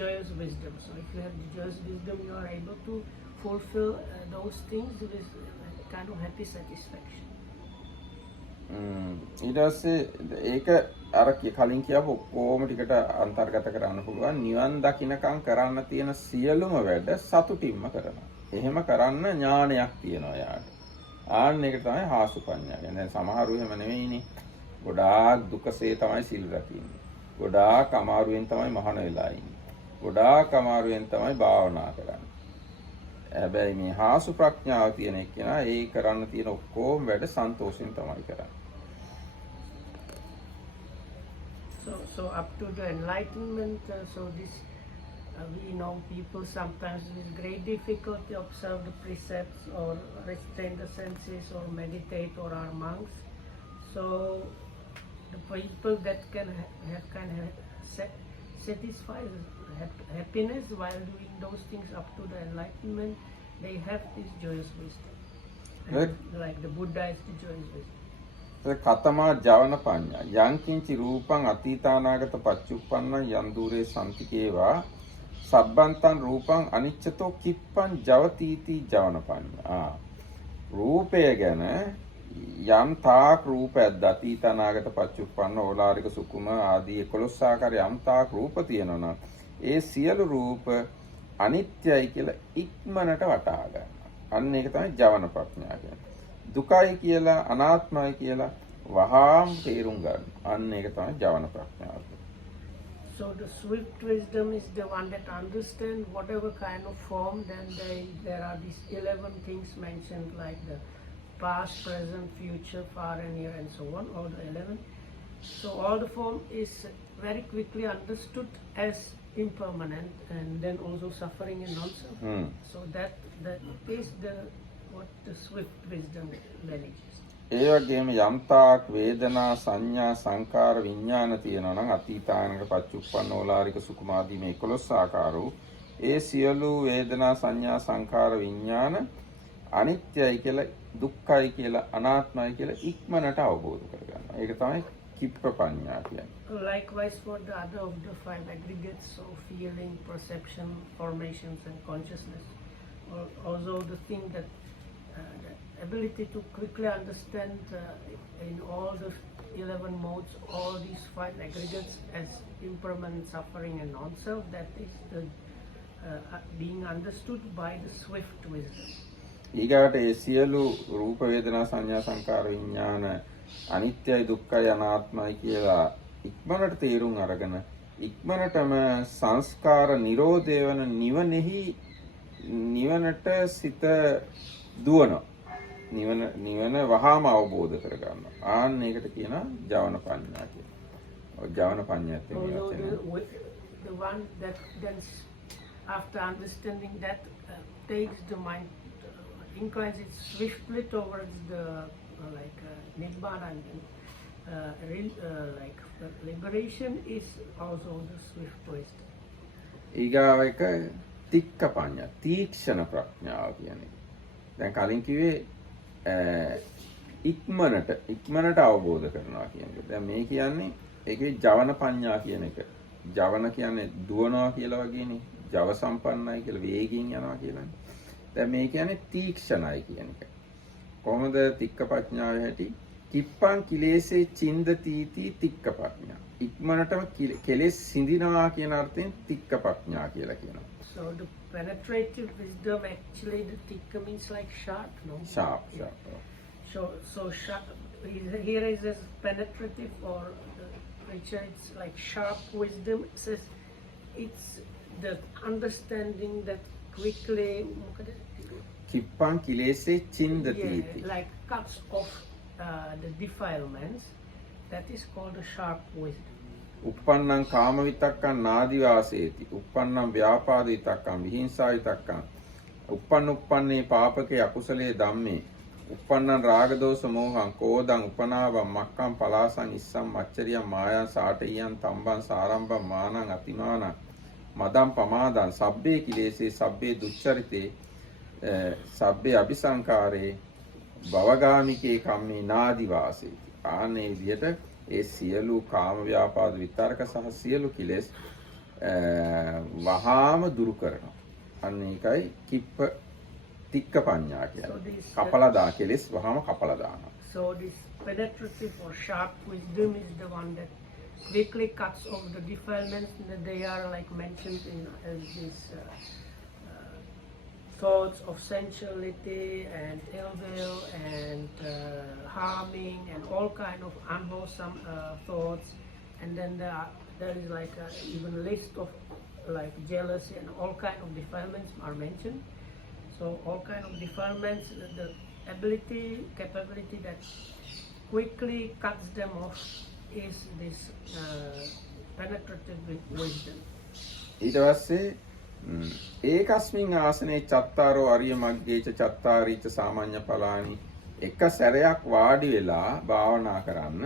joyous wisdom. So if you have the joyous wisdom, you are able to fulfill those things with kind of happy satisfaction. ඊට පස්සේ ඒක අර කලින් කියපු ඔක්කොම ටිකට අන්තර්ගත කරන්න පුළුවන්. නිවන් දකින්නකම් කරන්න තියෙන සියලුම වැඩ සතුටින්ම කරනවා. එහෙම කරන්න ඥානයක් තියෙනවා යාට. ඒක තමයි හාසු පඤ්ඤා කියන්නේ. දැන් සමහරු එහෙම නෙවෙයිනේ. ගොඩාක් දුකසේ තමයි සිල් රකින්නේ. ගොඩාක් අමාරුවෙන් තමයි මහාන වෙලා ඉන්නේ. ගොඩාක් අමාරුවෙන් තමයි භාවනා කරන්නේ. හැබැයි මේ හාසු ප්‍රඥාව තියෙන එක්කෙනා ඒ කරන්න තියෙන ඔක්කොම වැඩ සන්තෝෂෙන් තමයි කරන්නේ. So up to the enlightenment, so this we know people sometimes with great difficulty observe the precepts or restrain the senses or meditate or are monks. So the people that can satisfy happiness while doing those things up to the enlightenment, they have this joyous wisdom. Like the Buddha is the joyous wisdom. කතමා ජවන පඤ්ඤා යංකින්චි රූපං අතීතානාගත පච්චුප්පන්නං යන් දූරේ සම්තිකේවා සබ්බන්තං රූපං අනිච්චතෝ කිප්පං ජවතිති ජවන පඤ්ඤා. රූපය ගැන යම් තාක් රූපයක් අතීතානාගත පච්චුප්පන්න ඕලාරික සුකුම ආදී 11 ආකාර යම් තාක් රූප තියෙනවා නම් ඒ සියලු රූප අනිත්‍යයි කියලා ඉක්මනට වටහා ගන්න. අන්න ඒක තමයි ජවන ප්‍රඥා කියන්නේ. දුකයි කියලා අනාත්මයි කියලා වහාම තේරුම් ගන්න. අන්න ඒක තමයි ජවන ප්‍රඥාව. So the swift wisdom is the one that understands whatever kind of form. Then there are these 11 things mentioned, like the past, present, future, far and near, and so on. All the 11. So all the form is very quickly understood as impermanent, and then also suffering and non-suffering. So that is what the swift wisdom manages. ඒ වගේම යම්තාක් වේදනා සංඥා සංකාර විඥාන තියෙනවා නම් අතීතානක පච්චුප්පන්න ඕලාරික සුකුමාදී මේ 11 ආකාරෝ ඒ සියලු වේදනා සංඥා සංකාර විඥාන අනිත්‍යයි කියලා දුක්ඛයි කියලා අනාත්මයි කියලා ඉක්මනට අවබෝධ කරගන්නවා. ඒක තමයි කිප්ප පඤ්ඤා කියන්නේ. Likewise for the other of the five aggregates of feeling, perception, formations and consciousness. Also the thing that the ability to quickly understand in all the 11 modes, all these five aggregates as impermanent suffering and non-self, that is the being understood by the swift wisdom. ඊගාට ඒ සියලු රූප වේදනා සංඥා සංකාර විඥාන අනිත්‍යයි දුක්ඛයි අනාත්මයි කියලා ඉක්මනට තේරුම් අරගෙන ඉක්මනටම සංස්කාර නිරෝධය වන නිවනට සිත දුවනවා. නිවන වහාම අවබෝධ කරගන්නවා. ආන්න ඒකට කියනවා ජවන පඤ්ඤා කියලා. ජවන පඤ්ඤාත් The one that then after understanding that takes the mind, inclines it swiftly towards the nibbana and liberation is also the swift wisdom. ඊගාව එක තික්ක පඤ්ඤා තීක්ෂණ ප්‍රඥාව කියන්නේ. දැන් කලින් කිව්වේ ඉක්මනට අවබෝධ කරනවා කියන එක. දැන් මේ කියන්නේ ඒකේ ජවන පඤ්ඤා කියන එක. ජවන කියන්නේ දුවනවා කියලා වගේනේ. ජව සම්පන්නයි කියලා වේගයෙන් යනවා කියලානේ. දැන් මේ කියන්නේ තීක්ෂණයි කියන එක. කොහොමද තික්ක ප්‍රඥාවේ හැටි? කිප්පං කිලේසේ චින්දතිති තික්ක ප්‍රඥා. ඉක්මනටම කෙලෙස් සිඳිනවා කියන අර්ථයෙන් තික්ක ප්‍රඥා කියලා කියනවා. So the penetrative wisdom, actually the tikka means like sharp, no? Sharp. So sharp, here is this penetrative, or which it's like sharp wisdom. It says it's the understanding that quickly කිප්පං කිලේසේ චින්දතිති. like cuts off the defilements. That is called a sharp wisdom. uppannam kama vitakkam nadi vaseti uppannam vyapada vitakkam vihinsa vitakkam uppanne papake akusale dhamme uppannam raga dosa mohan kodam upanavam makkam palasan issam maccariyam mayan saatayan tamban sarambam manan atimana madam pamadan sabbe kilese sabbe duccarite sabbe abhisankare භවගාමිකේ කම්මේ නාදි වාසේති. ආනේ විදියට ඒ සියලු කාම ව්‍යාපාද විතරක සහ සියලු කිලෙස් වහාම දුරු කරනවා. අන්න ඒකයි කිප්ප තික්ක පඤ්ඤා කියන්නේ. කපලා දා කෙලෙස් වහාම කපලා දානවා. So this penetrative or sharp wisdom is the one that quickly cuts off the defilements. They are like mentioned in this thoughts of sensuality and ill will and harming and all kind of unwholesome thoughts, and then there is like even a list of like jealousy and all kind of defilements are mentioned. So all kind of defilements, the capability that quickly cuts them off is this penetrative wisdom. ඊට පස්සේ ඒකස්මින් ආසනේ චත්තාරෝ අරිය මග්ගේච චත්තාරීච සාමාන්‍ය පලානි එක සැරයක් වාඩි වෙලා භාවනා කරන්න.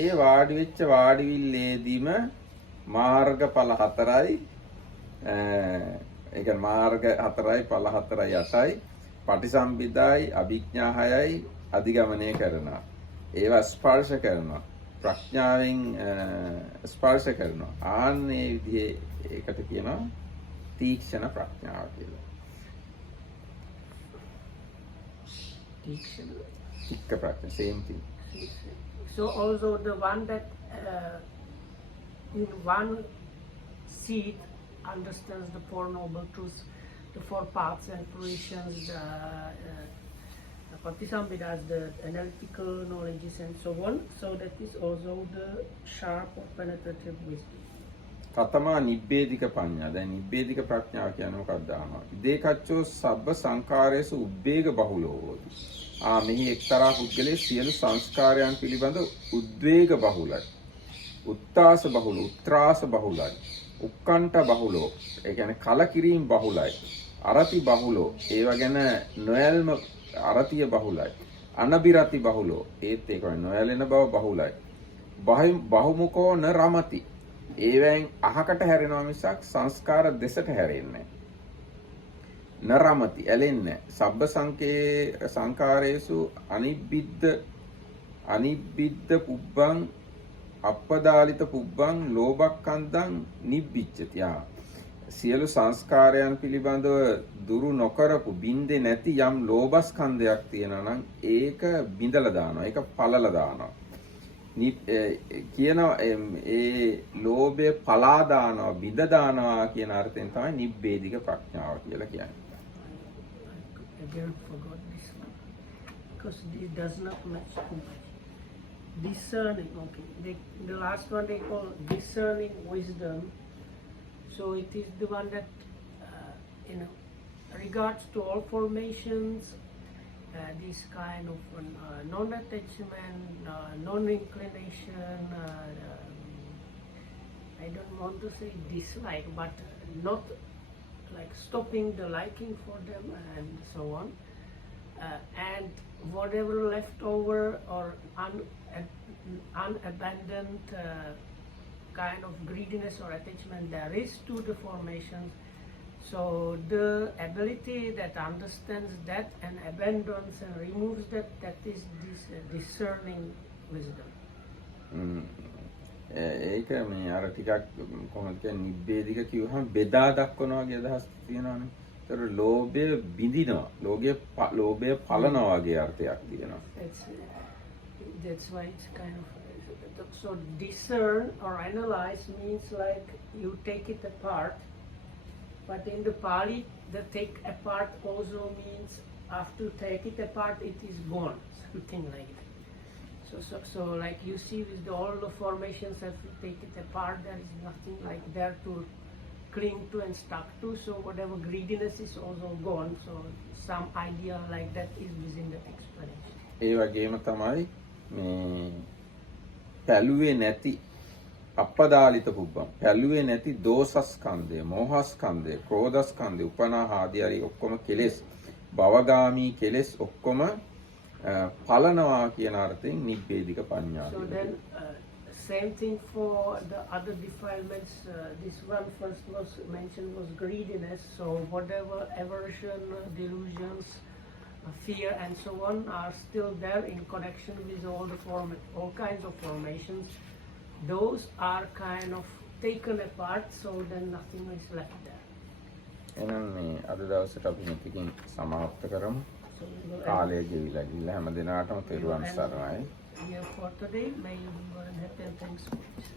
ඒ වාඩි වෙච්ච වාඩිවිල්ලේදීම මාර්ගඵල හතරයි ඒ කියන්නේ මාර්ග හතරයි ඵල හතරයි 8යි පටිසම්භිදායි අභිඥා 6යි අධිගමනය කරනවා. ඒවා ස්පර්ශ කරනවා. ප්‍රඥාවෙන් ස්පර්ශ කරනවා. ආන්නේ විදිහේ ඒකට කියනවා තීක්ෂණ ප්‍රඥාව කියලා. තික්ක ප්‍රඥා same thing. So also the one that in one seat understands the Four Noble Truths, the four paths and fruitions, the Patisambhidas, the analytical knowledges and so on. So that is also the sharp or penetrative wisdom. කතමා නිබ්බේධික පඤ්ඤා. දැන් නිබ්බේධික ප්‍රඥාව කියන්නේ මොකක්ද අහනවා. විදේකච්චෝ සබ්බ සංඛාරයේසු උද්වේග බහුලෝ හෝති. මෙහි එක්තරා පුද්ගලයේ සියලු සංස්කාරයන් පිළිබඳ උද්වේග බහුලයි. උත්තාස බහුල, උත්‍රාස බහුලයි. උක්කණ්ඨ බහුලෝ. ඒ කියන්නේ කලකිරීම බහුලයි. අරති බහුලෝ. ඒවා ගැන නොයල්ම අරතිය බහුලයි. අනබිරති බහුලෝ. ඒත් ඒක නොයැලෙන බව බහුලයි. බහුමුකෝ න රමති. ඒවෙන් අහකට හැරෙනවා මිසක් සංස්කාර දෙසට හැරෙන්නේ නරමති ඇලෙන්නේ සබ්බ සංකාරේසු අනිබ්බිද්ද පුබ්බං අපදාලිත පුබ්බං ලෝභක්ඛන්දං නිබ්බිච්චති. සියලු සංස්කාරයන් පිළිබඳව දුරු නොකරපු බින්දේ නැති යම් ලෝභස්කන්ධයක් තියෙනවා නම් ඒක බිඳලා දානවා. ඒක පළලා දානවා. කියනවා ඒ ලෝභය පලා දානවා බිඳ දානවා කියන අර්ථයෙන් තමයි නිබ්බේධික ප්‍රඥාව කියලා කියන්නේ. Again forgot this one because this does not match too much. Discerning, okay. The last one they call discerning wisdom. So it is the one that regards to all formations, this kind of non-attachment, non-inclination. I don't want to say dislike, but not like stopping the liking for them and so on. And whatever left over or unabandoned kind of greediness or attachment there is to the formations. So the ability that understands that and abandons and removes that, that is this discerning wisdom. ඒක මේ අර ටිකක් කොහොමද කියන්නේ නිබ්බේධික කිව්වහම බෙදා දක්වනවා වගේ අදහස් තියෙනවානේ. ඒතර ලෝභය බිඳිනවා. ලෝභය පලනවා වගේ අර්ථයක් තියෙනවා. That's why it's kind of so discern or analyze means like you take it apart, but in the Pali the take apart also means after take it apart it is gone, something like that. So like you see with all the formations, if you take it apart there is nothing like there to cling to and stuck to, so whatever greediness is also gone. So some idea like that is within that explanation. ඒ වගේම තමයි මේ පැලුවේ නැති අපදාලිත පුබ්බම් පැලුවේ නැති දෝසස්කන්ධය මෝහස්කන්ධය ක්‍රෝධස්කන්ධය උපනාහ ආදී හරි ඔක්කොම කෙලෙස් භවගාමී කෙලෙස් ඔක්කොම පලනවා කියන අර්ථයෙන් නිබ්බේධික පඤ්ඤාව. So then same thing for the other defilements. This one first was mentioned was greediness. So whatever aversion, delusions, fear and so on are still there in connection with all kinds of formations. Those are kind of taken apart, so then nothing is left there. එහෙනම් මේ අද දවසට අපි මෙතකින් සමාප්ත කරමු. කාලය ගෙවිලා ගිහලා හැම දිනකටම තෙරුවන් සරණයි. Here for today, may you be well and happy and thanks for this.